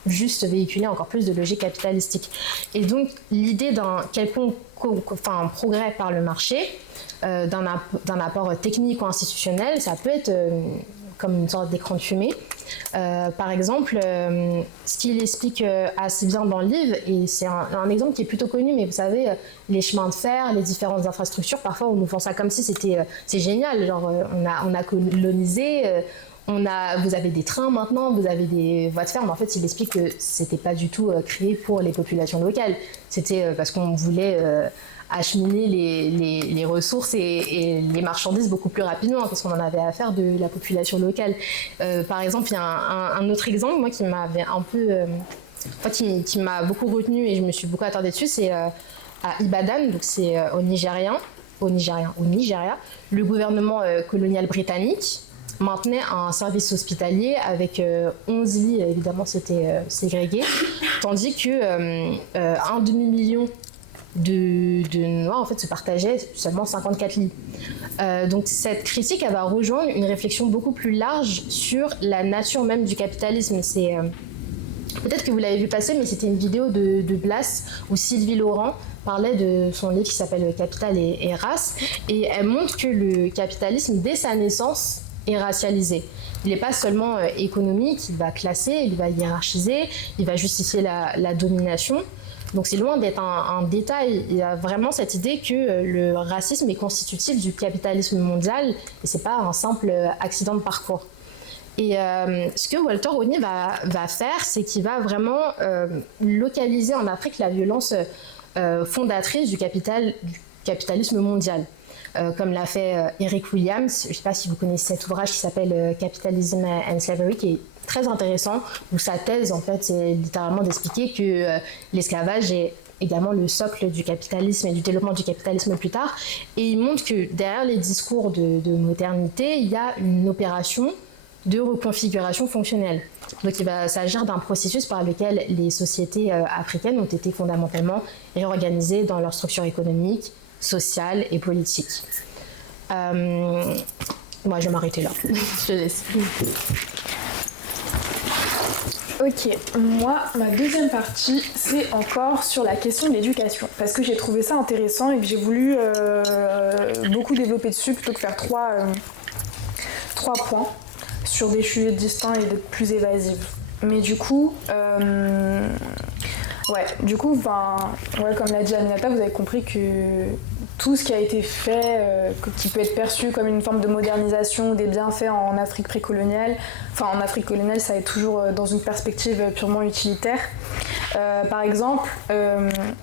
juste véhiculer encore plus de logique capitalistique. Et donc l'idée d'un quelconque progrès par le marché, d'un apport technique ou institutionnel, ça peut être comme une sorte d'écran de fumée. Par exemple, ce qu'il explique assez bien dans le livre, et c'est un exemple qui est plutôt connu, mais vous savez, les chemins de fer, les différentes infrastructures, parfois on nous vend ça comme si c'est génial, genre on a colonisé, vous avez des trains maintenant, vous avez des voies de fer, mais en fait il explique que c'était pas du tout créé pour les populations locales, c'était parce qu'on voulait acheminer les ressources et les marchandises beaucoup plus rapidement parce qu'on en avait affaire de la population locale. Par exemple, il y a un autre exemple, moi, qui m'avait un peu... qui m'a beaucoup retenu et je me suis beaucoup attardée dessus, c'est à Ibadan, donc c'est au Nigeria, le gouvernement colonial britannique maintenait un service hospitalier avec 11 lits, évidemment c'était ségrégué, tandis que un demi-million de Noirs en fait se partageaient seulement 54 lits. Donc cette critique elle va rejoindre une réflexion beaucoup plus large sur la nature même du capitalisme. C'est peut-être que vous l'avez vu passer, mais c'était une vidéo de Blas où Sylvie Laurent parlait de son livre qui s'appelle Capital et race, et elle montre que le capitalisme dès sa naissance est racialisé. Il n'est pas seulement économique, il va classer, il va hiérarchiser, il va justifier la domination. Donc c'est loin d'être un détail. Il y a vraiment cette idée que le racisme est constitutif du capitalisme mondial et c'est pas un simple accident de parcours. Et ce que Walter Rodney va faire, c'est qu'il va vraiment localiser en Afrique la violence fondatrice du capitalisme mondial. Comme l'a fait Eric Williams. Je ne sais pas si vous connaissez cet ouvrage qui s'appelle Capitalism and Slavery, qui est très intéressant, où sa thèse, en fait, c'est littéralement d'expliquer que l'esclavage est également le socle du capitalisme et du développement du capitalisme plus tard. Et il montre que derrière les discours de modernité, il y a une opération de reconfiguration fonctionnelle. Donc il va s'agir d'un processus par lequel les sociétés africaines ont été fondamentalement réorganisées dans leur structure économique, sociale et politique. Moi, je vais m'arrêter là. Je te laisse. Ok, moi, ma deuxième partie, c'est encore sur la question de l'éducation. Parce que j'ai trouvé ça intéressant et que j'ai voulu beaucoup développer dessus plutôt que faire trois points sur des sujets distincts et d'être plus évasifs. Mais du coup, comme l'a dit Aminata, vous avez compris que tout ce qui a été fait, qui peut être perçu comme une forme de modernisation des bienfaits en Afrique précoloniale, en Afrique coloniale, ça est toujours dans une perspective purement utilitaire. Par exemple,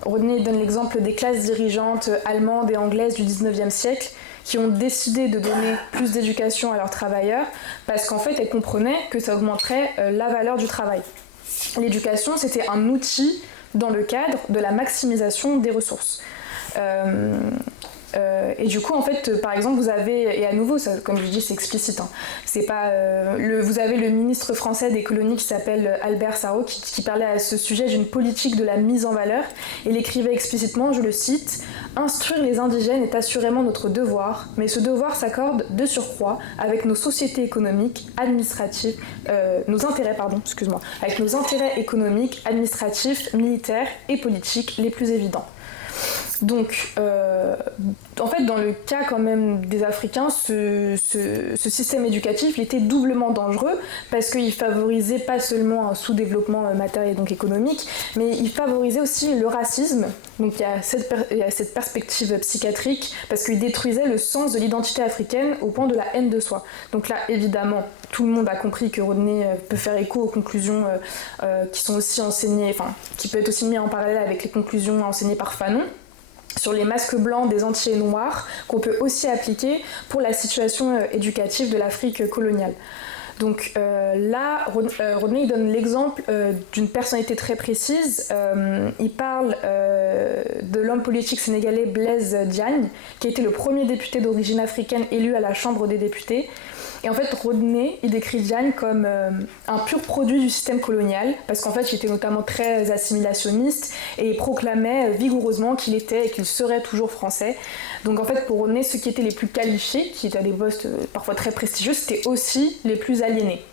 Rodney donne l'exemple des classes dirigeantes allemandes et anglaises du 19e siècle qui ont décidé de donner plus d'éducation à leurs travailleurs parce qu'en fait, elles comprenaient que ça augmenterait la valeur du travail. L'éducation, c'était un outil dans le cadre de la maximisation des ressources. Et du coup, en fait, par exemple, vous avez, et à nouveau, ça, comme je dis, c'est explicite, hein, c'est pas, vous avez le ministre français des colonies qui s'appelle Albert Sarraut qui parlait à ce sujet d'une politique de la mise en valeur. Et il écrivait explicitement, je le cite, « Instruire les indigènes est assurément notre devoir, mais ce devoir s'accorde de surcroît avec nos sociétés économiques, administratives, avec nos intérêts économiques, administratifs, militaires et politiques les plus évidents. » Donc, en fait, dans le cas quand même des Africains, ce système éducatif, il était doublement dangereux parce qu'il favorisait pas seulement un sous-développement matériel, donc économique, mais il favorisait aussi le racisme. Donc, il y a cette perspective psychiatrique parce qu'il détruisait le sens de l'identité africaine au point de la haine de soi. Donc là, évidemment, tout le monde a compris que Rodney peut faire écho aux conclusions qui sont aussi enseignées, qui peut être aussi mis en parallèle avec les conclusions enseignées par Fanon sur les masques blancs des Antillais noirs, qu'on peut aussi appliquer pour la situation éducative de l'Afrique coloniale. Donc là, Rodney donne l'exemple d'une personnalité très précise. Il parle de l'homme politique sénégalais Blaise Diagne, qui a été le premier député d'origine africaine élu à la Chambre des députés. Et en fait, Rodney, il décrit Diagne comme un pur produit du système colonial, parce qu'en fait, il était notamment très assimilationniste et il proclamait vigoureusement qu'il était et qu'il serait toujours français. Donc en fait, pour Rodney, ceux qui étaient les plus qualifiés, qui étaient à des postes parfois très prestigieux, c'était aussi les plus aliénés.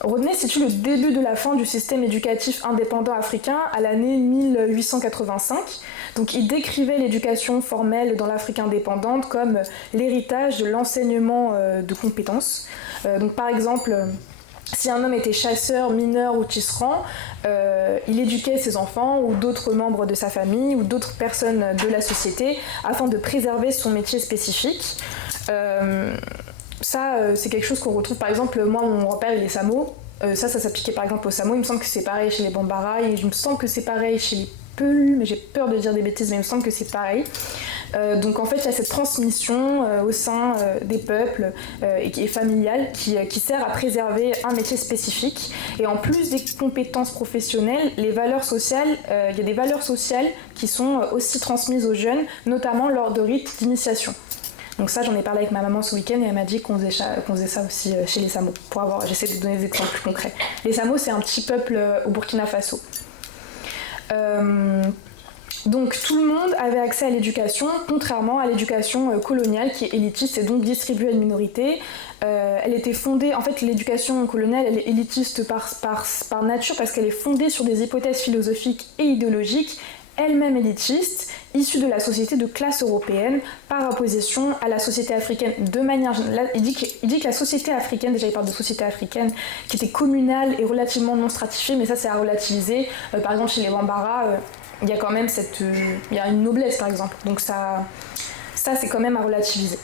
Rodney situe le début de la fin du système éducatif indépendant africain à l'année 1885. Donc il décrivait l'éducation formelle dans l'Afrique indépendante comme l'héritage de l'enseignement de compétences. Donc par exemple, si un homme était chasseur, mineur ou tisserand, il éduquait ses enfants ou d'autres membres de sa famille ou d'autres personnes de la société afin de préserver son métier spécifique. C'est quelque chose qu'on retrouve, par exemple, moi, mon grand-père, il est Samo. Ça s'appliquait par exemple aux Samo. Il me semble que c'est pareil chez les Bambara et il me semble que c'est pareil chez les Pelus, mais j'ai peur de dire des bêtises, mais il me semble que c'est pareil. Donc en fait, il y a cette transmission au sein des peuples et qui est familiale, qui sert à préserver un métier spécifique. Et en plus des compétences professionnelles, les valeurs sociales, il y a des valeurs sociales qui sont aussi transmises aux jeunes, notamment lors de rites d'initiation. Donc ça, j'en ai parlé avec ma maman ce week-end et elle m'a dit qu'on faisait ça aussi chez les Samo. J'essaie de donner des exemples plus concrets. Les Samo, c'est un petit peuple au Burkina Faso. Donc tout le monde avait accès à l'éducation, contrairement à l'éducation coloniale qui est élitiste et donc distribuée à une minorité. Elle était fondée, en fait l'éducation coloniale elle est élitiste par nature parce qu'elle est fondée sur des hypothèses philosophiques et idéologiques, elle-même élitiste, issue de la société de classe européenne, par opposition à la société africaine. De manière générale, il dit que la société africaine, déjà il parle de société africaine, qui était communale et relativement non stratifiée, mais ça c'est à relativiser. Par exemple chez les Bambara, il y a quand même il y a une noblesse par exemple, donc ça c'est quand même à relativiser.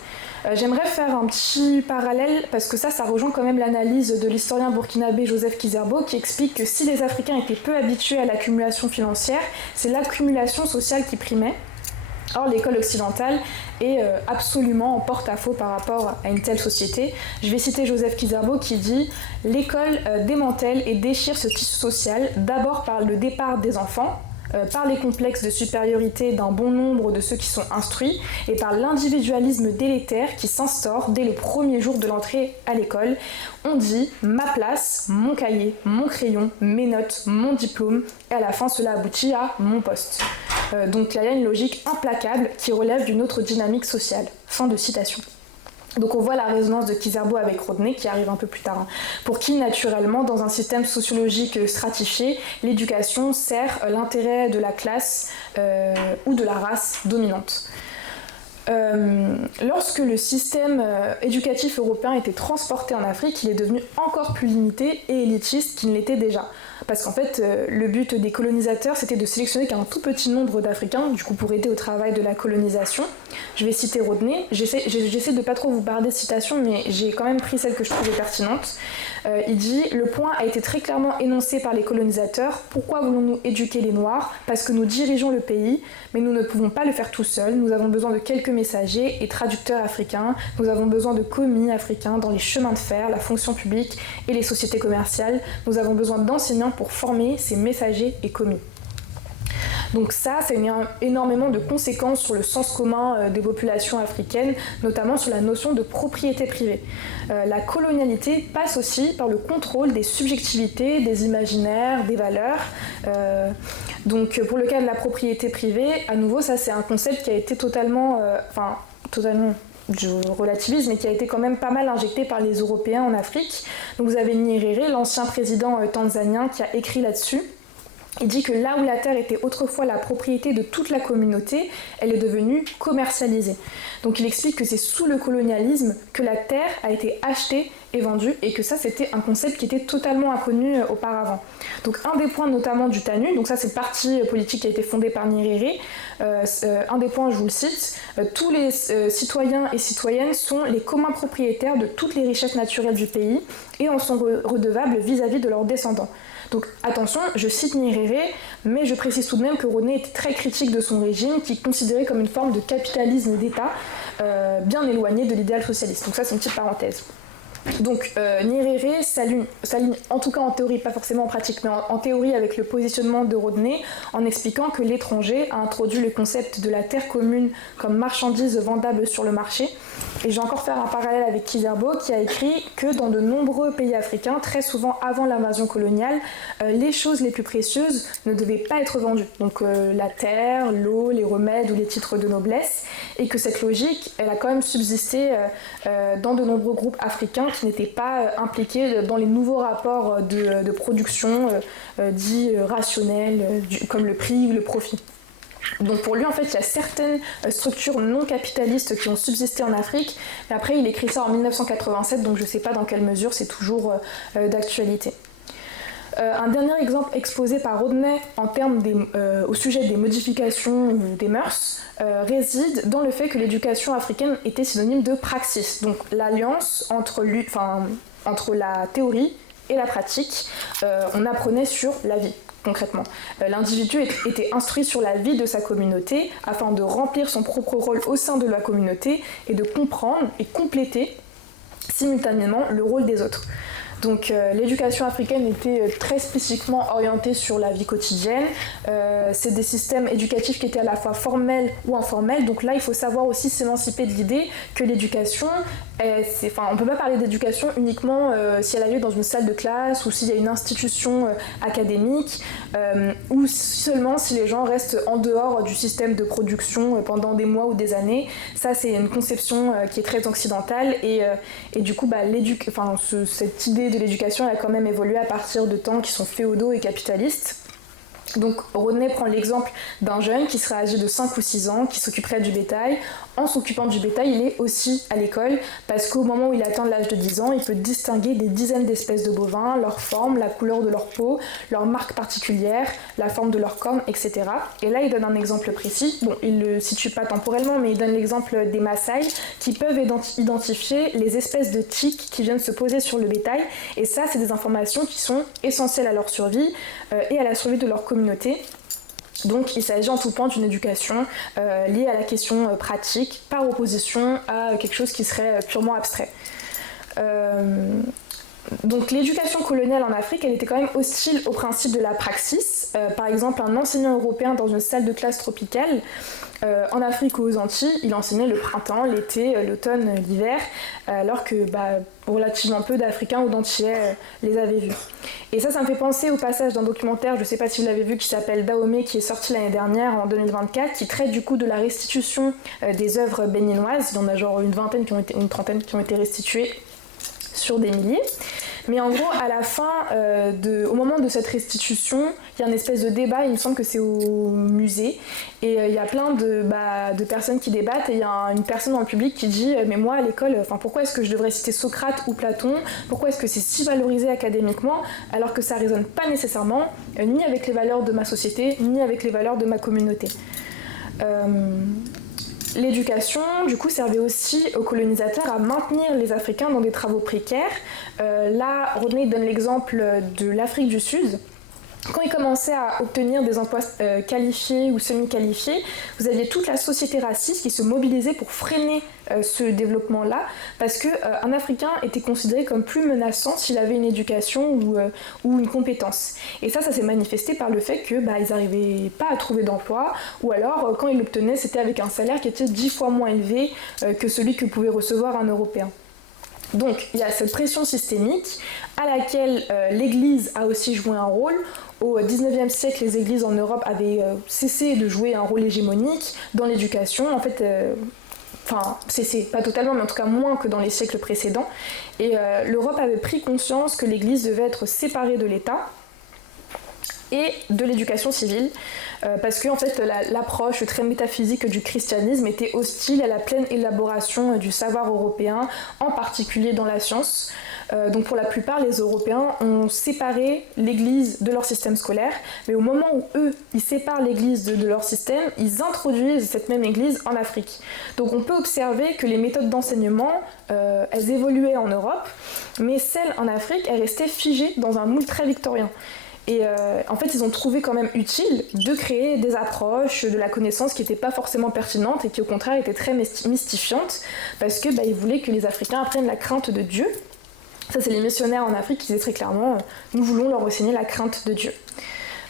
J'aimerais faire un petit parallèle parce que ça rejoint quand même l'analyse de l'historien burkinabé Joseph Kizerbo qui explique que si les Africains étaient peu habitués à l'accumulation financière, c'est l'accumulation sociale qui primait. Or, l'école occidentale est absolument en porte-à-faux par rapport à une telle société. Je vais citer Joseph Kizerbo qui dit « L'école démantèle et déchire ce tissu social d'abord par le départ des enfants, par les complexes de supériorité d'un bon nombre de ceux qui sont instruits et par l'individualisme délétère qui s'instaure dès le premier jour de l'entrée à l'école. On dit « ma place, mon cahier, mon crayon, mes notes, mon diplôme » et à la fin cela aboutit à « mon poste ». Donc là il y a une logique implacable qui relève d'une autre dynamique sociale. Fin de citation. Donc on voit la résonance de Kizerbo avec Rodney qui arrive un peu plus tard, pour qui naturellement dans un système sociologique stratifié, l'éducation sert l'intérêt de la classe ou de la race dominante. Lorsque le système éducatif européen était transporté en Afrique, il est devenu encore plus limité et élitiste qu'il ne l'était déjà. Parce qu'en fait, le but des colonisateurs, c'était de sélectionner qu'un tout petit nombre d'Africains, du coup pour aider au travail de la colonisation. Je vais citer Rodney, j'essaie de pas trop vous barder de citations, mais j'ai quand même pris celle que je trouvais pertinente. Il dit « Le point a été très clairement énoncé par les colonisateurs. Pourquoi voulons-nous éduquer les Noirs ? Parce que nous dirigeons le pays, mais nous ne pouvons pas le faire tout seuls. Nous avons besoin de quelques messagers et traducteurs africains. Nous avons besoin de commis africains dans les chemins de fer, la fonction publique et les sociétés commerciales. Nous avons besoin d'enseignants pour former ces messagers et commis. » Donc ça a énormément de conséquences sur le sens commun des populations africaines, notamment sur la notion de propriété privée. La colonialité passe aussi par le contrôle des subjectivités, des imaginaires, des valeurs. Donc pour le cas de la propriété privée, à nouveau, ça c'est un concept qui a été totalement, je relativise, mais qui a été quand même pas mal injecté par les Européens en Afrique. Donc vous avez Nyerere, l'ancien président tanzanien, qui a écrit là-dessus. Il dit que là où la terre était autrefois la propriété de toute la communauté, elle est devenue commercialisée. Donc il explique que c'est sous le colonialisme que la terre a été achetée et vendue et que ça c'était un concept qui était totalement inconnu auparavant. Donc un des points notamment du TANU, donc ça c'est le parti politique qui a été fondé par Nyerere, un des points je vous le cite, tous les citoyens et citoyennes sont les communs propriétaires de toutes les richesses naturelles du pays et en sont redevables vis-à-vis de leurs descendants. Donc attention, je cite Nyerere, mais je précise tout de même que Rodney était très critique de son régime, qui considérait comme une forme de capitalisme d'État, bien éloigné de l'idéal socialiste. Donc ça c'est une petite parenthèse. Donc Nyerere s'aligne, en tout cas en théorie, pas forcément en pratique, mais en théorie avec le positionnement de Rodney, en expliquant que l'étranger a introduit le concept de la terre commune comme marchandise vendable sur le marché. Et je vais encore faire un parallèle avec Kizerbo qui a écrit que dans de nombreux pays africains, très souvent avant l'invasion coloniale, les choses les plus précieuses ne devaient pas être vendues. Donc la terre, l'eau, les remèdes ou les titres de noblesse. Et que cette logique, elle a quand même subsisté dans de nombreux groupes africains qui n'étaient pas impliqués dans les nouveaux rapports de production dits rationnels, comme le prix ou le profit. Donc pour lui, en fait, il y a certaines structures non capitalistes qui ont subsisté en Afrique, mais après il écrit ça en 1987, donc je ne sais pas dans quelle mesure c'est toujours d'actualité. Un dernier exemple exposé par Rodney en termes au sujet des modifications des mœurs réside dans le fait que l'éducation africaine était synonyme de praxis, donc l'alliance entre la théorie et la pratique. On apprenait sur la vie. Concrètement, l'individu était instruit sur la vie de sa communauté afin de remplir son propre rôle au sein de la communauté et de comprendre et compléter simultanément le rôle des autres. Donc l'éducation africaine était très spécifiquement orientée sur la vie quotidienne. C'est des systèmes éducatifs qui étaient à la fois formels ou informels. Donc là, il faut savoir aussi s'émanciper de l'idée que l'éducation, on ne peut pas parler d'éducation uniquement si elle a lieu dans une salle de classe ou s'il y a une institution académique ou seulement si les gens restent en dehors du système de production pendant des mois ou des années. Ça, c'est une conception qui est très occidentale et du coup, cette idée de l'éducation elle a quand même évolué à partir de temps qui sont féodaux et capitalistes. Donc Rodney prend l'exemple d'un jeune qui serait âgé de 5 ou 6 ans, qui s'occuperait du bétail. En s'occupant du bétail, il est aussi à l'école, parce qu'au moment où il atteint l'âge de 10 ans, il peut distinguer des dizaines d'espèces de bovins, leur forme, la couleur de leur peau, leur marque particulière, la forme de leurs cornes, etc. Et là, il donne un exemple précis. Bon, il ne le situe pas temporellement, mais il donne l'exemple des Maasai, qui peuvent identifier les espèces de tiques qui viennent se poser sur le bétail. Et ça, c'est des informations qui sont essentielles à leur survie et à la survie de leur communauté. Donc il s'agit en tout point d'une éducation liée à la question pratique par opposition à quelque chose qui serait purement abstrait. Donc l'éducation coloniale en Afrique, elle était quand même hostile au principe de la praxis. Par exemple, un enseignant européen dans une salle de classe tropicale, en Afrique ou aux Antilles, il enseignait le printemps, l'été, l'automne, l'hiver, alors que relativement peu d'Africains ou d'Antillais les avaient vus. Et ça me fait penser au passage d'un documentaire, je ne sais pas si vous l'avez vu, qui s'appelle Dahomey, qui est sorti l'année dernière, en 2024, qui traite du coup de la restitution des œuvres béninoises. Il y en a genre une trentaine qui ont été restituées sur des milliers. Mais en gros, à la fin, au moment de cette restitution, il y a une espèce de débat, il me semble que c'est au musée, et il y a plein de personnes qui débattent, et il y a une personne dans le public qui dit « Mais moi, à l'école, pourquoi est-ce que je devrais citer Socrate ou Platon ? Pourquoi est-ce que c'est si valorisé académiquement, alors que ça ne résonne pas nécessairement ni avec les valeurs de ma société, ni avec les valeurs de ma communauté ?» L'éducation, du coup, servait aussi aux colonisateurs à maintenir les Africains dans des travaux précaires. Là, Rodney donne l'exemple de l'Afrique du Sud. Quand ils commençaient à obtenir des emplois qualifiés ou semi-qualifiés, vous aviez toute la société raciste qui se mobilisait pour freiner ce développement-là, parce qu'un Africain était considéré comme plus menaçant s'il avait une éducation ou une compétence. Et ça s'est manifesté par le fait qu'ils n'arrivaient pas à trouver d'emploi, ou alors quand ils l'obtenaient, c'était avec un salaire qui était 10 fois moins élevé que celui que pouvait recevoir un Européen. Donc il y a cette pression systémique à laquelle l'Église a aussi joué un rôle. Au XIXe siècle, les églises en Europe avaient cessé de jouer un rôle hégémonique dans l'éducation. En fait, cessé, pas totalement, mais en tout cas moins que dans les siècles précédents. Et l'Europe avait pris conscience que l'Église devait être séparée de l'État et de l'éducation civile, parce que en fait, l'approche très métaphysique du christianisme était hostile à la pleine élaboration du savoir européen, en particulier dans la science. Donc pour la plupart, les Européens ont séparé l'Église de leur système scolaire, mais au moment où eux, ils séparent l'Église de leur système, ils introduisent cette même Église en Afrique. Donc on peut observer que les méthodes d'enseignement, elles évoluaient en Europe, mais celles en Afrique, elles restaient figées dans un moule très victorien. Et en fait, ils ont trouvé quand même utile de créer des approches de la connaissance qui n'étaient pas forcément pertinentes et qui au contraire étaient très mystifiantes, parce que ils voulaient que les Africains apprennent la crainte de Dieu. Ça, c'est les missionnaires en Afrique qui disaient très clairement « Nous voulons leur enseigner la crainte de Dieu ».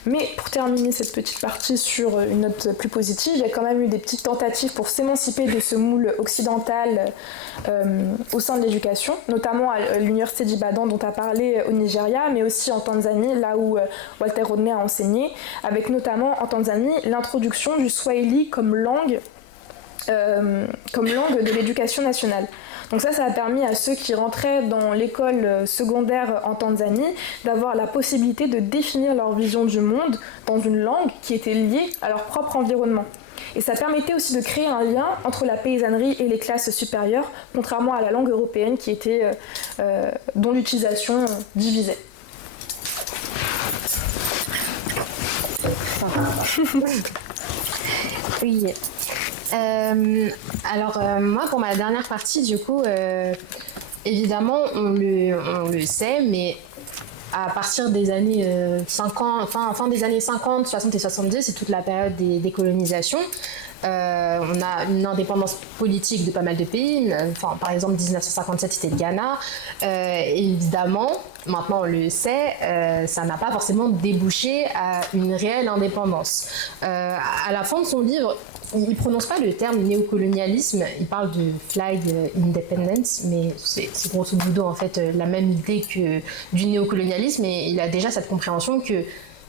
Mais pour terminer cette petite partie sur une note plus positive, il y a quand même eu des petites tentatives pour s'émanciper de ce moule occidental au sein de l'éducation, notamment à l'université d'Ibadan dont tu as parlé au Nigeria, mais aussi en Tanzanie, là où Walter Rodney a enseigné, avec notamment en Tanzanie l'introduction du Swahili comme langue de l'éducation nationale. Donc ça a permis à ceux qui rentraient dans l'école secondaire en Tanzanie d'avoir la possibilité de définir leur vision du monde dans une langue qui était liée à leur propre environnement. Et ça permettait aussi de créer un lien entre la paysannerie et les classes supérieures, contrairement à la langue européenne dont l'utilisation divisait. Oui. Alors moi pour ma dernière partie du coup évidemment on le sait mais à partir des années 50, fin des années 50, 60 et 70, c'est toute la période des colonisations. On a une indépendance politique de pas mal de pays. Par exemple, 1957, c'était le Ghana. Évidemment, maintenant on le sait, ça n'a pas forcément débouché à une réelle indépendance. À la fin de son livre, il ne prononce pas le terme néocolonialisme, il parle de flag independence, mais c'est grosso modo en fait la même idée que du néocolonialisme, et il a déjà cette compréhension que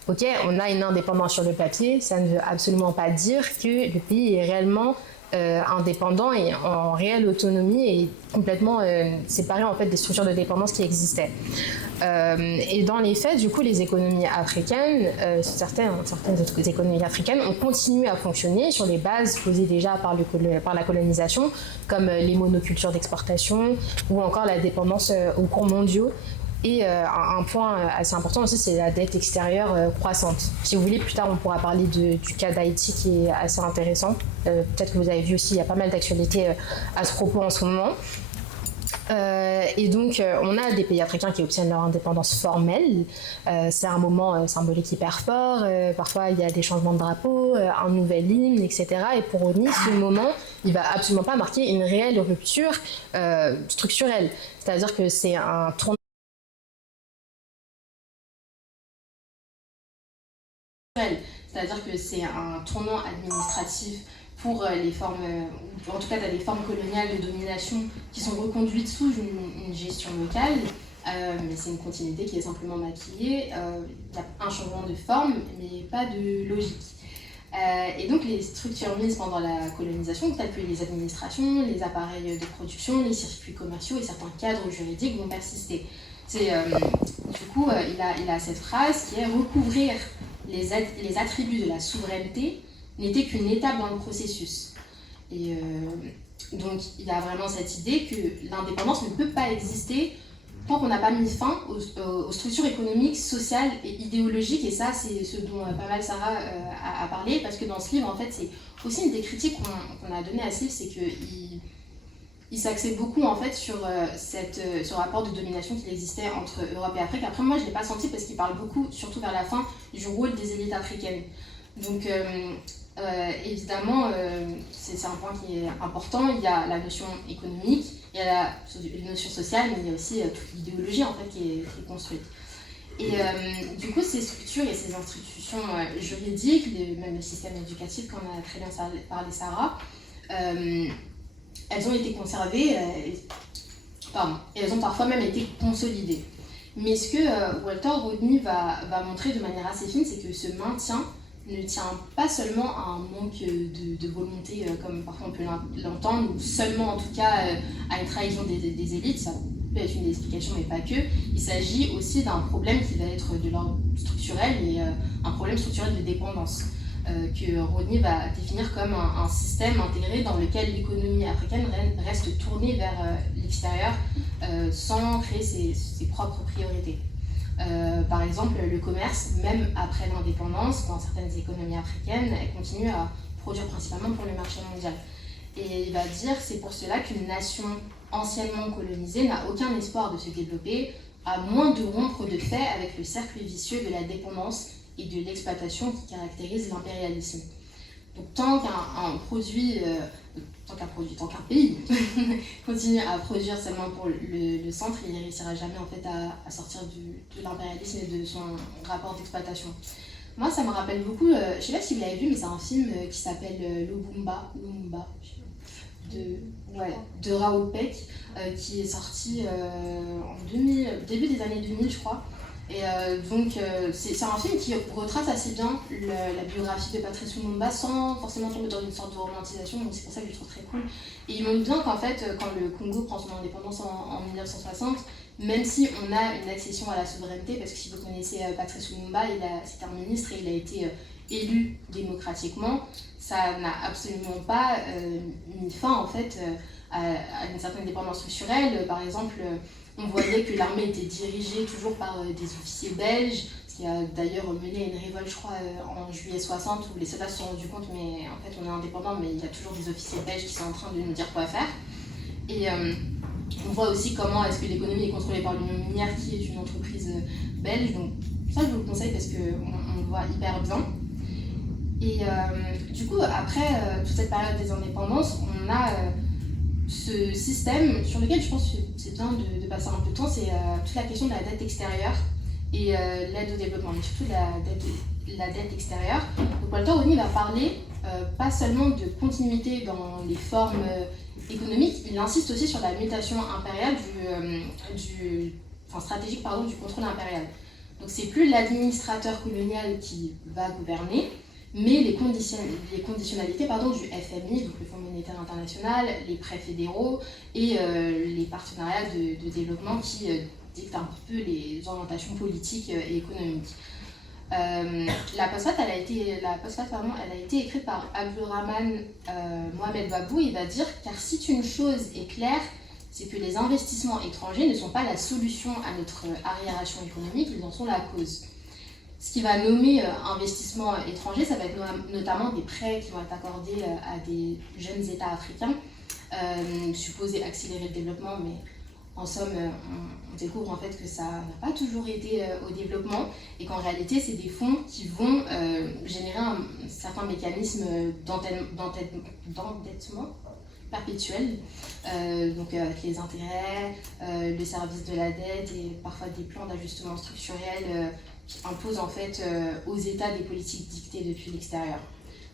ok, on a une indépendance sur le papier, ça ne veut absolument pas dire que le pays est réellement indépendant et en réelle autonomie et complètement séparé en fait des structures de dépendance qui existaient. Et dans les faits, du coup, les économies africaines, certaines autres économies africaines ont continué à fonctionner sur les bases posées déjà par la colonisation, comme les monocultures d'exportation ou encore la dépendance aux cours mondiaux. Et un point assez important aussi, c'est la dette extérieure croissante. Si vous voulez, plus tard, on pourra parler du cas d'Haïti qui est assez intéressant. Peut-être que vous avez vu aussi, il y a pas mal d'actualités à ce propos en ce moment. Et donc, on a des pays africains qui obtiennent leur indépendance formelle. C'est un moment symbolique hyper fort. Parfois, il y a des changements de drapeau, un nouvel hymne, etc. Et pour Rodney, ce moment, il va absolument pas marquer une réelle rupture structurelle. C'est-à-dire que c'est un tournant. C'est-à-dire que c'est un tournant administratif pour les formes, ou en tout cas, tu as des formes coloniales de domination qui sont reconduites sous une gestion locale, mais c'est une continuité qui est simplement maquillée. Il y a un changement de forme, mais pas de logique. Et donc, les structures mises pendant la colonisation, telles que les administrations, les appareils de production, les circuits commerciaux et certains cadres juridiques vont persister. Du coup, il a cette phrase qui est « recouvrir les attributs de la souveraineté n'était qu'une étape dans le processus ». Et donc, il y a vraiment cette idée que l'indépendance ne peut pas exister tant qu'on n'a pas mis fin aux structures économiques, sociales et idéologiques. Et ça, c'est ce dont pas mal Sarah a parlé, parce que dans ce livre, en fait, c'est aussi une des critiques qu'on a données à ce livre, c'est qu'il s'axait beaucoup en fait sur ce rapport de domination qui existait entre Europe et Afrique. Après, moi, je ne l'ai pas senti parce qu'il parle beaucoup, surtout vers la fin, du rôle des élites africaines. Donc, évidemment, c'est un point qui est important. Il y a la notion économique, il y a la notion sociale, mais il y a aussi toute l'idéologie en fait, qui est construite. Et du coup, ces structures et ces institutions juridiques, même le système éducatif, comme a très bien parlé Sarah, elles ont été conservées, et elles ont parfois même été consolidées. Mais ce que Walter Rodney va montrer de manière assez fine, c'est que ce maintien ne tient pas seulement à un manque de volonté, comme parfois on peut l'entendre, ou seulement en tout cas à une trahison des élites. Ça peut être une explication, mais pas que. Il s'agit aussi d'un problème qui va être de l'ordre structurel, et un problème structurel de dépendance. Que Rodney va définir comme un système intégré dans lequel l'économie africaine reste tournée vers l'extérieur sans créer ses propres priorités. Par exemple, le commerce, même après l'indépendance, dans certaines économies africaines, elle continue à produire principalement pour le marché mondial. Et il va dire que c'est pour cela qu'une nation anciennement colonisée n'a aucun espoir de se développer, à moins de rompre de fait avec le cercle vicieux de la dépendance et de l'exploitation qui caractérise l'impérialisme. Donc tant qu'un pays continue à produire seulement pour le centre, il ne réussira jamais en fait à sortir de l'impérialisme et de son rapport d'exploitation. Moi, ça me rappelle beaucoup, je ne sais pas si vous l'avez vu, mais c'est un film qui s'appelle Lumumba, de Raoul Peck, qui est sorti en début des années 2000, je crois. Et c'est un film qui retrace assez bien la biographie de Patrice Lumumba sans forcément tomber dans une sorte de romantisation, donc c'est pour ça que je le trouve très cool. Et il montre bien qu'en fait, quand le Congo prend son indépendance en 1960, même si on a une accession à la souveraineté, parce que si vous connaissez Patrice Lumumba, c'était un ministre et il a été élu démocratiquement, ça n'a absolument pas mis fin en fait à une certaine dépendance structurelle. Par exemple, on voyait que l'armée était dirigée toujours par des officiers belges, ce qui a d'ailleurs mené à une révolte, je crois, en juillet 60, où les soldats se sont rendus compte, mais en fait on est indépendant, mais il y a toujours des officiers belges qui sont en train de nous dire quoi faire. Et on voit aussi comment est-ce que l'économie est contrôlée par l'Union minière, qui est une entreprise belge. Donc ça, je vous le conseille parce qu'on le voit hyper bien. Et du coup, après toute cette période des indépendances, on a ce système sur lequel je pense que c'est bien de passer un peu de temps, c'est toute la question de la dette extérieure et l'aide au développement, mais surtout la dette extérieure. Donc Walter Rodney va parler pas seulement de continuité dans les formes économiques, il insiste aussi sur la mutation impériale stratégique du contrôle impérial. Donc c'est plus l'administrateur colonial qui va gouverner, mais les conditionnalités du FMI, donc le Fonds monétaire international, les prêts fédéraux et les partenariats de développement qui dictent un peu les orientations politiques et économiques. La postface, elle a été écrite par Abdulrahman Mohamed Babou. Il va dire « Car si une chose est claire, c'est que les investissements étrangers ne sont pas la solution à notre arriération économique, ils en sont la cause. » Ce qui va nommer investissement étranger, ça va être notamment des prêts qui vont être accordés à des jeunes États africains, supposés accélérer le développement, mais en somme, on découvre en fait que ça n'a pas toujours été au développement et qu'en réalité, c'est des fonds qui vont générer un certain mécanisme d'endettement perpétuel, donc avec les intérêts, le service de la dette et parfois des plans d'ajustement structurel qui imposent en fait aux États des politiques dictées depuis l'extérieur.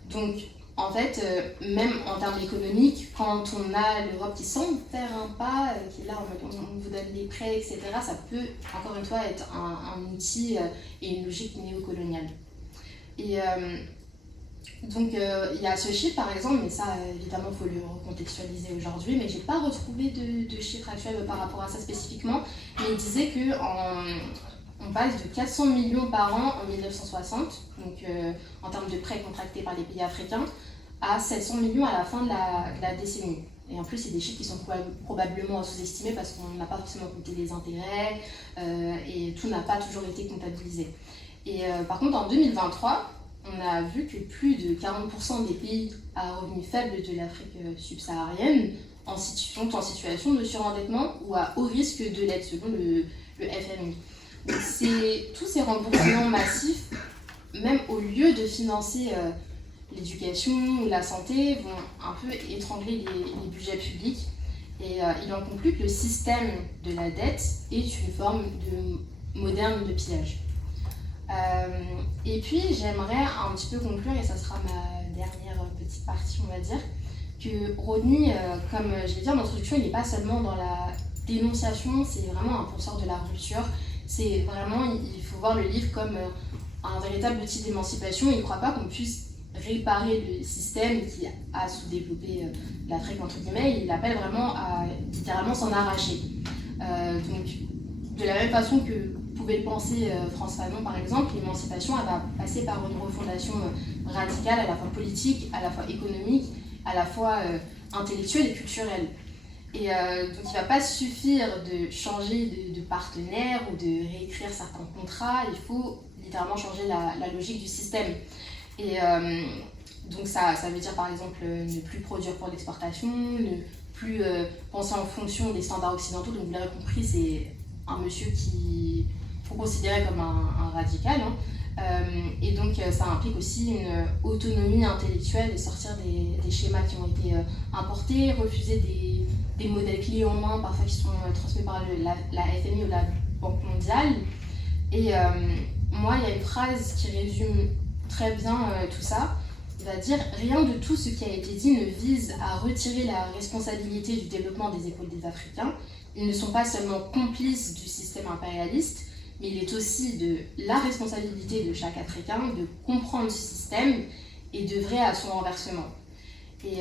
Donc en fait, même en termes économiques, quand on a l'Europe qui semble faire un pas, qui est là en mode on vous donne des prêts, etc., ça peut encore une fois être un outil et une logique néocoloniale. Et donc il y a ce chiffre par exemple, mais ça évidemment il faut le recontextualiser aujourd'hui, mais j'ai pas retrouvé de chiffre actuel par rapport à ça spécifiquement, mais il disait que on passe de 400 millions par an en 1960, donc en termes de prêts contractés par les pays africains, à 700 millions à la fin de la décennie. Et en plus, c'est des chiffres qui sont probablement sous-estimés parce qu'on n'a pas forcément compté les intérêts et tout n'a pas toujours été comptabilisé. Et par contre, en 2023, on a vu que plus de 40% des pays à revenus faibles de l'Afrique subsaharienne sont en situation de surendettement ou à haut risque de l'être, selon le FMI. Donc tous ces remboursements massifs, même au lieu de financer l'éducation ou la santé, vont un peu étrangler les budgets publics. Et il en conclut que le système de la dette est une forme moderne de pillage. Et puis j'aimerais un petit peu conclure, et ça sera ma dernière petite partie on va dire, que Rodney, comme je l'ai dit en introduction, il n'est pas seulement dans la dénonciation, c'est vraiment un penseur de la rupture. C'est vraiment, il faut voir le livre comme un véritable outil d'émancipation. Il ne croit pas qu'on puisse réparer le système qui a sous-développé l'Afrique entre guillemets, il appelle vraiment à littéralement s'en arracher. Donc de la même façon que pouvait le penser France Fanon par exemple, l'émancipation elle va passer par une refondation radicale à la fois politique, à la fois économique, à la fois intellectuelle et culturelle. Et donc il ne va pas suffire de changer de partenaire ou de réécrire certains contrats, il faut littéralement changer la logique du système. Et donc ça veut dire par exemple ne plus produire pour l'exportation, ne plus penser en fonction des standards occidentaux. Donc vous l'avez compris, c'est un monsieur qu'il faut considérer comme un radical. Et donc ça implique aussi une autonomie intellectuelle et sortir des schémas qui ont été importés, refuser des modèles clés en main parfois qui sont transmis par la FMI ou la Banque mondiale. Et moi, il y a une phrase qui résume très bien tout ça. Il va dire « Rien de tout ce qui a été dit ne vise à retirer la responsabilité du développement des épaules des Africains. Ils ne sont pas seulement complices du système impérialiste, mais il est aussi de la responsabilité de chaque Africain de comprendre ce système et d'œuvrer à son renversement. Et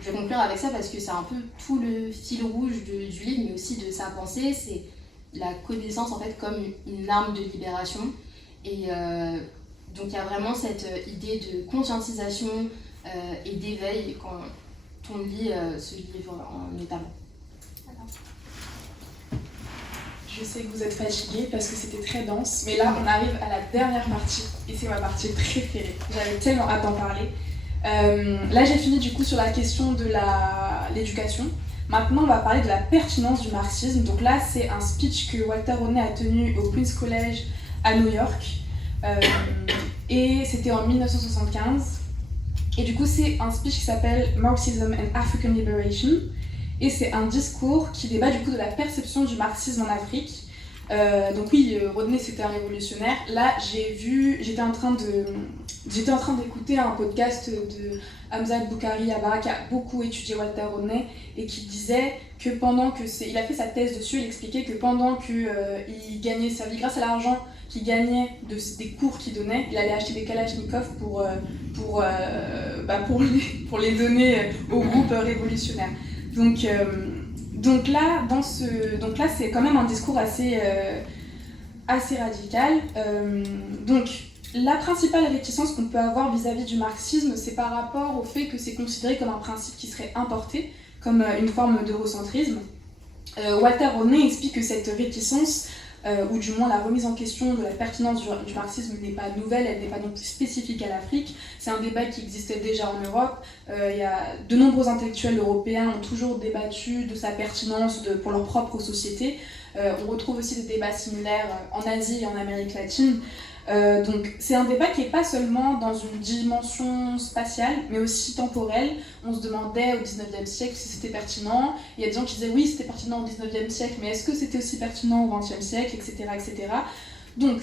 je vais conclure avec ça parce que c'est un peu tout le fil rouge du livre, mais aussi de sa pensée, c'est la connaissance en fait comme une arme de libération. Et donc il y a vraiment cette idée de conscientisation et d'éveil quand on lit ce livre notamment. Je sais que vous êtes fatigués parce que c'était très dense, mais là on arrive à la dernière partie et c'est ma partie préférée. J'avais tellement hâte d'en parler. Là j'ai fini du coup sur la question de l'éducation. Maintenant on va parler de la pertinence du marxisme. Donc là c'est un speech que Walter Rodney a tenu au Queen's College à New York et c'était en 1975. Et du coup c'est un speech qui s'appelle Marxism and African Liberation. Et c'est un discours qui débat du coup de la perception du marxisme en Afrique. Donc oui, Rodney c'était un révolutionnaire. Là j'étais en train d'écouter un podcast de Hamza Boukari Yabara qui a beaucoup étudié Walter Rodney et qui disait que il a fait sa thèse dessus, il expliquait que pendant qu'il gagnait sa vie grâce à l'argent qu'il gagnait des cours qu'il donnait, il allait acheter des Kalachnikov pour les donner au groupe révolutionnaire. Donc là c'est quand même un discours assez radical. Donc la principale réticence qu'on peut avoir vis-à-vis du marxisme, c'est par rapport au fait que c'est considéré comme un principe qui serait importé, comme une forme d'eurocentrisme. Walter Rodney explique que cette réticence, ou du moins la remise en question de la pertinence du marxisme n'est pas nouvelle, elle n'est pas non plus spécifique à l'Afrique. C'est un débat qui existait déjà en Europe. De nombreux intellectuels européens ont toujours débattu de sa pertinence pour leur propre société. On retrouve aussi des débats similaires en Asie et en Amérique latine. Donc c'est un débat qui n'est pas seulement dans une dimension spatiale, mais aussi temporelle. On se demandait au 19e siècle si c'était pertinent. Il y a des gens qui disaient oui, c'était pertinent au 19e siècle, mais est-ce que c'était aussi pertinent au 20e siècle, etc. etc. Donc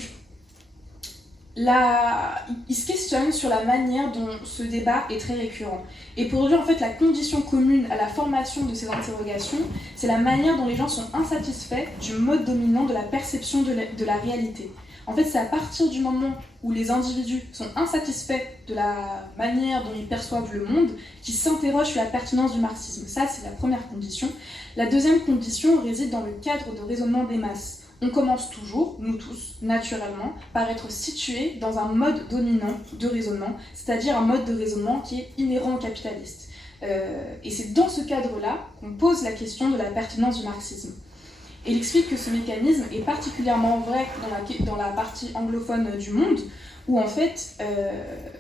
il se questionne sur la manière dont ce débat est très récurrent. Et pour lui, en fait, la condition commune à la formation de ces interrogations, c'est la manière dont les gens sont insatisfaits du mode dominant de la perception de la réalité. En fait, c'est à partir du moment où les individus sont insatisfaits de la manière dont ils perçoivent le monde qu'ils s'interrogent sur la pertinence du marxisme. Ça, c'est la première condition. La deuxième condition réside dans le cadre de raisonnement des masses. On commence toujours, nous tous, naturellement, par être situés dans un mode dominant de raisonnement, c'est-à-dire un mode de raisonnement qui est inhérent au capitaliste. Et c'est dans ce cadre-là qu'on pose la question de la pertinence du marxisme. Et il explique que ce mécanisme est particulièrement vrai dans la partie anglophone du monde, où en fait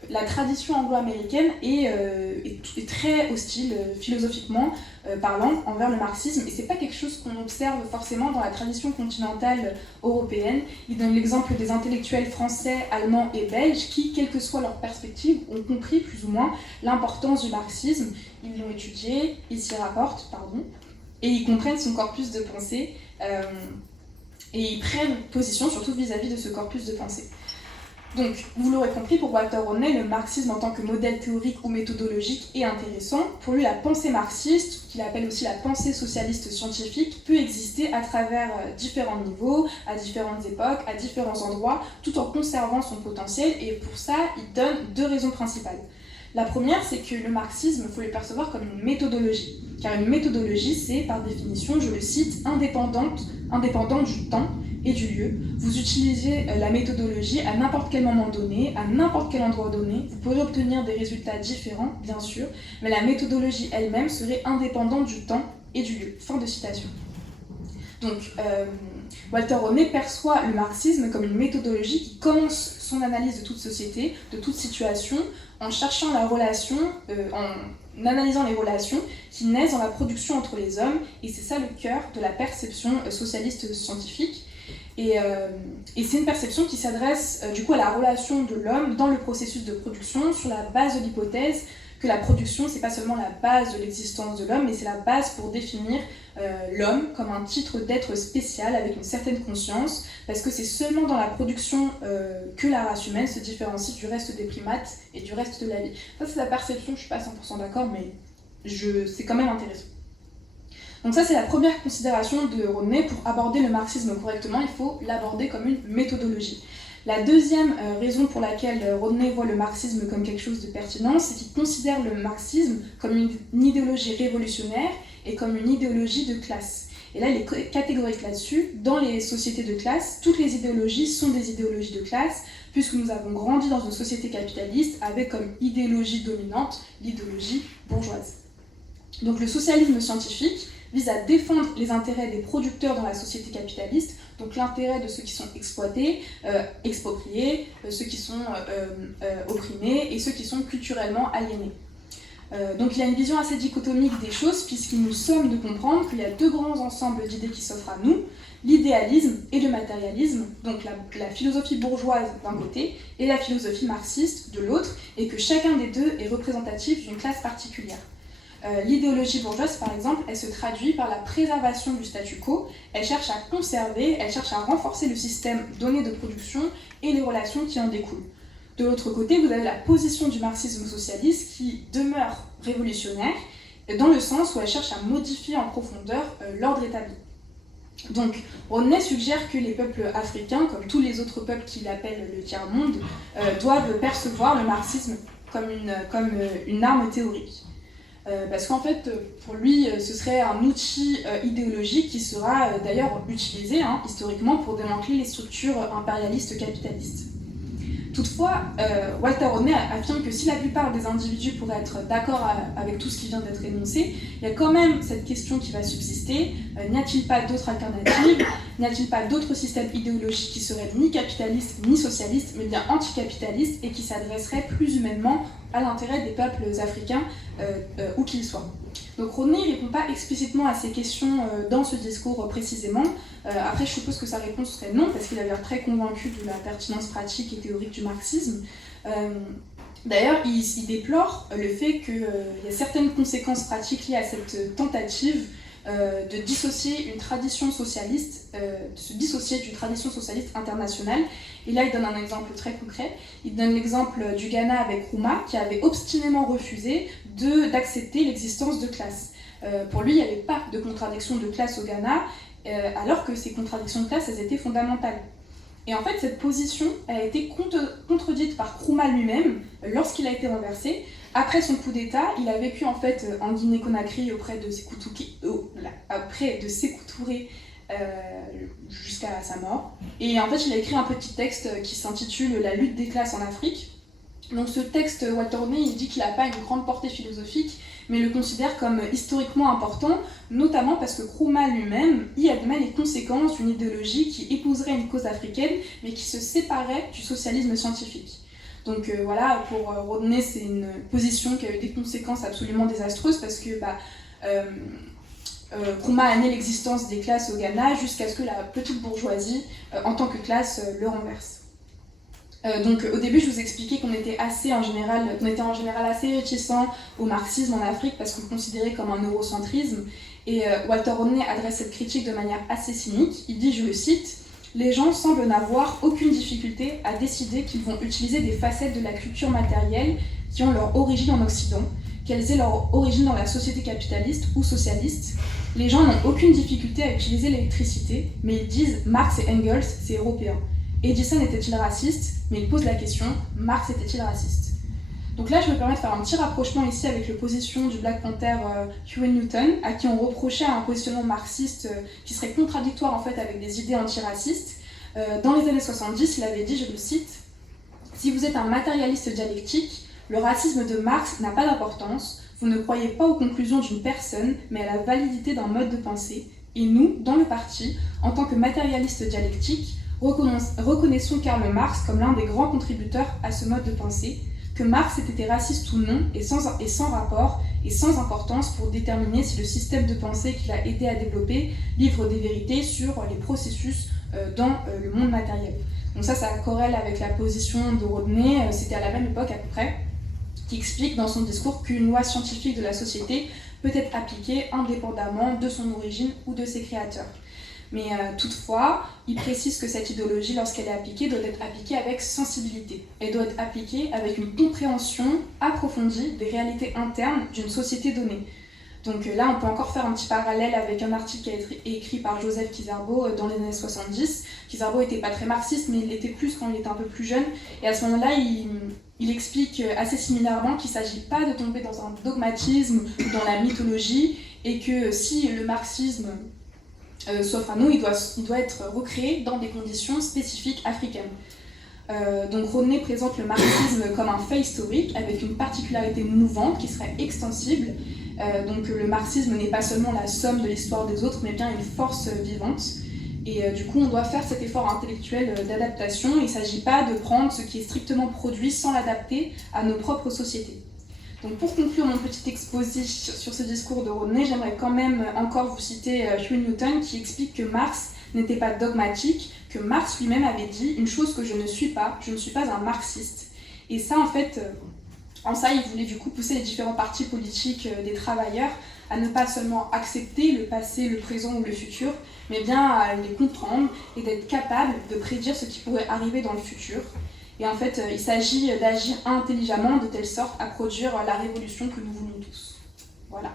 la tradition anglo-américaine est très hostile philosophiquement parlant envers le marxisme, et c'est pas quelque chose qu'on observe forcément dans la tradition continentale européenne. Il donne l'exemple des intellectuels français, allemands et belges qui, quelle que soit leur perspective, ont compris plus ou moins l'importance du marxisme. Ils l'ont étudié, ils s'y rapportent, et ils comprennent son corpus de pensée. Et ils prennent position surtout vis-à-vis de ce corpus de pensée. Donc, vous l'aurez compris, pour Walter Rodney, le marxisme en tant que modèle théorique ou méthodologique est intéressant. Pour lui, la pensée marxiste, qu'il appelle aussi la pensée socialiste scientifique, peut exister à travers différents niveaux, à différentes époques, à différents endroits, tout en conservant son potentiel. Et pour ça, il donne deux raisons principales. La première, c'est que le marxisme, il faut le percevoir comme une méthodologie. Car une méthodologie, c'est, par définition, je le cite, indépendante du temps et du lieu. Vous utilisez la méthodologie à n'importe quel moment donné, à n'importe quel endroit donné. Vous pourrez obtenir des résultats différents, bien sûr, mais la méthodologie elle-même serait indépendante du temps et du lieu. Fin de citation. Donc, Walter Rodney perçoit le marxisme comme une méthodologie qui commence son analyse de toute société, de toute situation, en cherchant la relation, en analysant les relations qui naissent dans la production entre les hommes, et c'est ça le cœur de la perception socialiste scientifique. Et c'est une perception qui s'adresse du coup à la relation de l'homme dans le processus de production sur la base de l'hypothèse que la production, c'est pas seulement la base de l'existence de l'homme, mais c'est la base pour définir l'homme comme un titre d'être spécial avec une certaine conscience, parce que c'est seulement dans la production que la race humaine se différencie du reste des primates et du reste de la vie. Ça, c'est la perception, je suis pas 100% d'accord, mais c'est quand même intéressant. Donc ça, c'est la première considération de Rodney. Pour aborder le marxisme correctement, il faut l'aborder comme une méthodologie. La deuxième raison pour laquelle Rodney voit le marxisme comme quelque chose de pertinent, c'est qu'il considère le marxisme comme une idéologie révolutionnaire et comme une idéologie de classe. Et là, il est catégorique là-dessus. Dans les sociétés de classe, toutes les idéologies sont des idéologies de classe, puisque nous avons grandi dans une société capitaliste avec comme idéologie dominante l'idéologie bourgeoise. Donc le socialisme scientifique vise à défendre les intérêts des producteurs dans la société capitaliste, donc l'intérêt de ceux qui sont exploités, expropriés, ceux qui sont opprimés et ceux qui sont culturellement aliénés. Donc il y a une vision assez dichotomique des choses, puisqu'il nous somme de comprendre qu'il y a deux grands ensembles d'idées qui s'offrent à nous, l'idéalisme et le matérialisme, donc la philosophie bourgeoise d'un côté et la philosophie marxiste de l'autre, et que chacun des deux est représentatif d'une classe particulière. L'idéologie bourgeoise, par exemple, elle se traduit par la préservation du statu quo, elle cherche à conserver, elle cherche à renforcer le système donné de production et les relations qui en découlent. De l'autre côté, vous avez la position du marxisme socialiste qui demeure révolutionnaire, dans le sens où elle cherche à modifier en profondeur l'ordre établi. Donc, Rodney suggère que les peuples africains, comme tous les autres peuples qu'il appelle le tiers-monde, doivent percevoir le marxisme comme une arme théorique. Parce qu'en fait, pour lui, ce serait un outil idéologique qui sera d'ailleurs utilisé historiquement pour démanteler les structures impérialistes capitalistes. Toutefois, Walter Rodney affirme que si la plupart des individus pourraient être d'accord avec tout ce qui vient d'être énoncé, il y a quand même cette question qui va subsister. N'y a-t-il pas d'autres alternatives? N'y a-t-il pas d'autres systèmes idéologiques qui seraient ni capitalistes ni socialistes, mais bien anticapitalistes et qui s'adresseraient plus humainement à l'intérêt des peuples africains, où qu'ils soient? Donc Rodney ne répond pas explicitement à ces questions dans ce discours précisément. Après, je suppose que sa réponse serait non, parce qu'il avait l'air très convaincu de la pertinence pratique et théorique du marxisme. D'ailleurs, il déplore le fait qu'il y a certaines conséquences pratiques liées à cette tentative de dissocier une tradition socialiste, de se dissocier d'une tradition socialiste internationale. Et là, il donne un exemple très concret. Il donne l'exemple du Ghana avec Nkrumah, qui avait obstinément refusé d'accepter l'existence de classes. Pour lui, il n'y avait pas de contradiction de classe au Ghana, alors que ces contradictions de classe, elles étaient fondamentales. Et en fait, cette position a été contredite par Nkrumah lui-même lorsqu'il a été renversé. Après son coup d'État, il a vécu en fait en Guinée-Conakry auprès de Sékou Touré jusqu'à sa mort. Et en fait, il a écrit un petit texte qui s'intitule « La lutte des classes en Afrique ». Donc ce texte, Walter Rodney, il dit qu'il n'a pas une grande portée philosophique, mais le considère comme historiquement important, notamment parce que Nkrumah lui-même y admet les conséquences d'une idéologie qui épouserait une cause africaine, mais qui se séparait du socialisme scientifique. Donc voilà, pour Rodney, c'est une position qui a eu des conséquences absolument désastreuses, parce que Nkrumah a né l'existence des classes au Ghana jusqu'à ce que la petite bourgeoisie, en tant que classe, le renverse. Donc au début, je vous expliquais qu'on était en général assez réticents au marxisme en Afrique parce qu'on le considérait comme un eurocentrisme. Et Walter Rodney adresse cette critique de manière assez cynique. Il dit, je le cite, « Les gens semblent n'avoir aucune difficulté à décider qu'ils vont utiliser des facettes de la culture matérielle qui ont leur origine en Occident, qu'elles aient leur origine dans la société capitaliste ou socialiste. Les gens n'ont aucune difficulté à utiliser l'électricité, mais ils disent Marx et Engels, c'est européen. Edison était-il raciste? Mais il pose la question, Marx était-il raciste? Donc là, je me permets de faire un petit rapprochement ici avec la position du Black Panther Huey Newton, à qui on reprochait un positionnement marxiste qui serait contradictoire en fait avec des idées antiracistes. Dans les années 70, il avait dit, je le cite, « Si vous êtes un matérialiste dialectique, le racisme de Marx n'a pas d'importance, vous ne croyez pas aux conclusions d'une personne, mais à la validité d'un mode de pensée, et nous, dans le parti, en tant que matérialistes dialectiques, reconnaissons Karl Marx comme l'un des grands contributeurs à ce mode de pensée, que Marx ait été raciste ou non est sans rapport et sans importance pour déterminer si le système de pensée qu'il a aidé à développer livre des vérités sur les processus dans le monde matériel. » Donc ça corrèle avec la position de Rodney, c'était à la même époque à peu près, qui explique dans son discours qu'une loi scientifique de la société peut être appliquée indépendamment de son origine ou de ses créateurs. Mais toutefois, il précise que cette idéologie, lorsqu'elle est appliquée, doit être appliquée avec sensibilité. Elle doit être appliquée avec une compréhension approfondie des réalités internes d'une société donnée. Donc là, on peut encore faire un petit parallèle avec un article qui a été écrit par Joseph Kizerbo dans les années 70. Kizerbo n'était pas très marxiste, mais il l'était plus quand il était un peu plus jeune. Et à ce moment-là, il explique assez similairement qu'il ne s'agit pas de tomber dans un dogmatisme ou dans la mythologie, et que si le marxisme s'offre à nous, il doit être recréé dans des conditions spécifiques africaines. Donc Rodney présente le marxisme comme un fait historique avec une particularité mouvante qui serait extensible. Donc le marxisme n'est pas seulement la somme de l'histoire des autres, mais bien une force vivante. Et du coup, on doit faire cet effort intellectuel d'adaptation. Il ne s'agit pas de prendre ce qui est strictement produit sans l'adapter à nos propres sociétés. Donc pour conclure mon petit exposé sur ce discours de Rodney, j'aimerais quand même encore vous citer Huey Newton qui explique que Marx n'était pas dogmatique, que Marx lui-même avait dit une chose que je ne suis pas un marxiste. Et ça, en fait, en ça, il voulait du coup pousser les différents partis politiques des travailleurs à ne pas seulement accepter le passé, le présent ou le futur, mais bien à les comprendre et d'être capable de prédire ce qui pourrait arriver dans le futur. Et en fait, il s'agit d'agir intelligemment de telle sorte à produire la révolution que nous voulons tous. Voilà.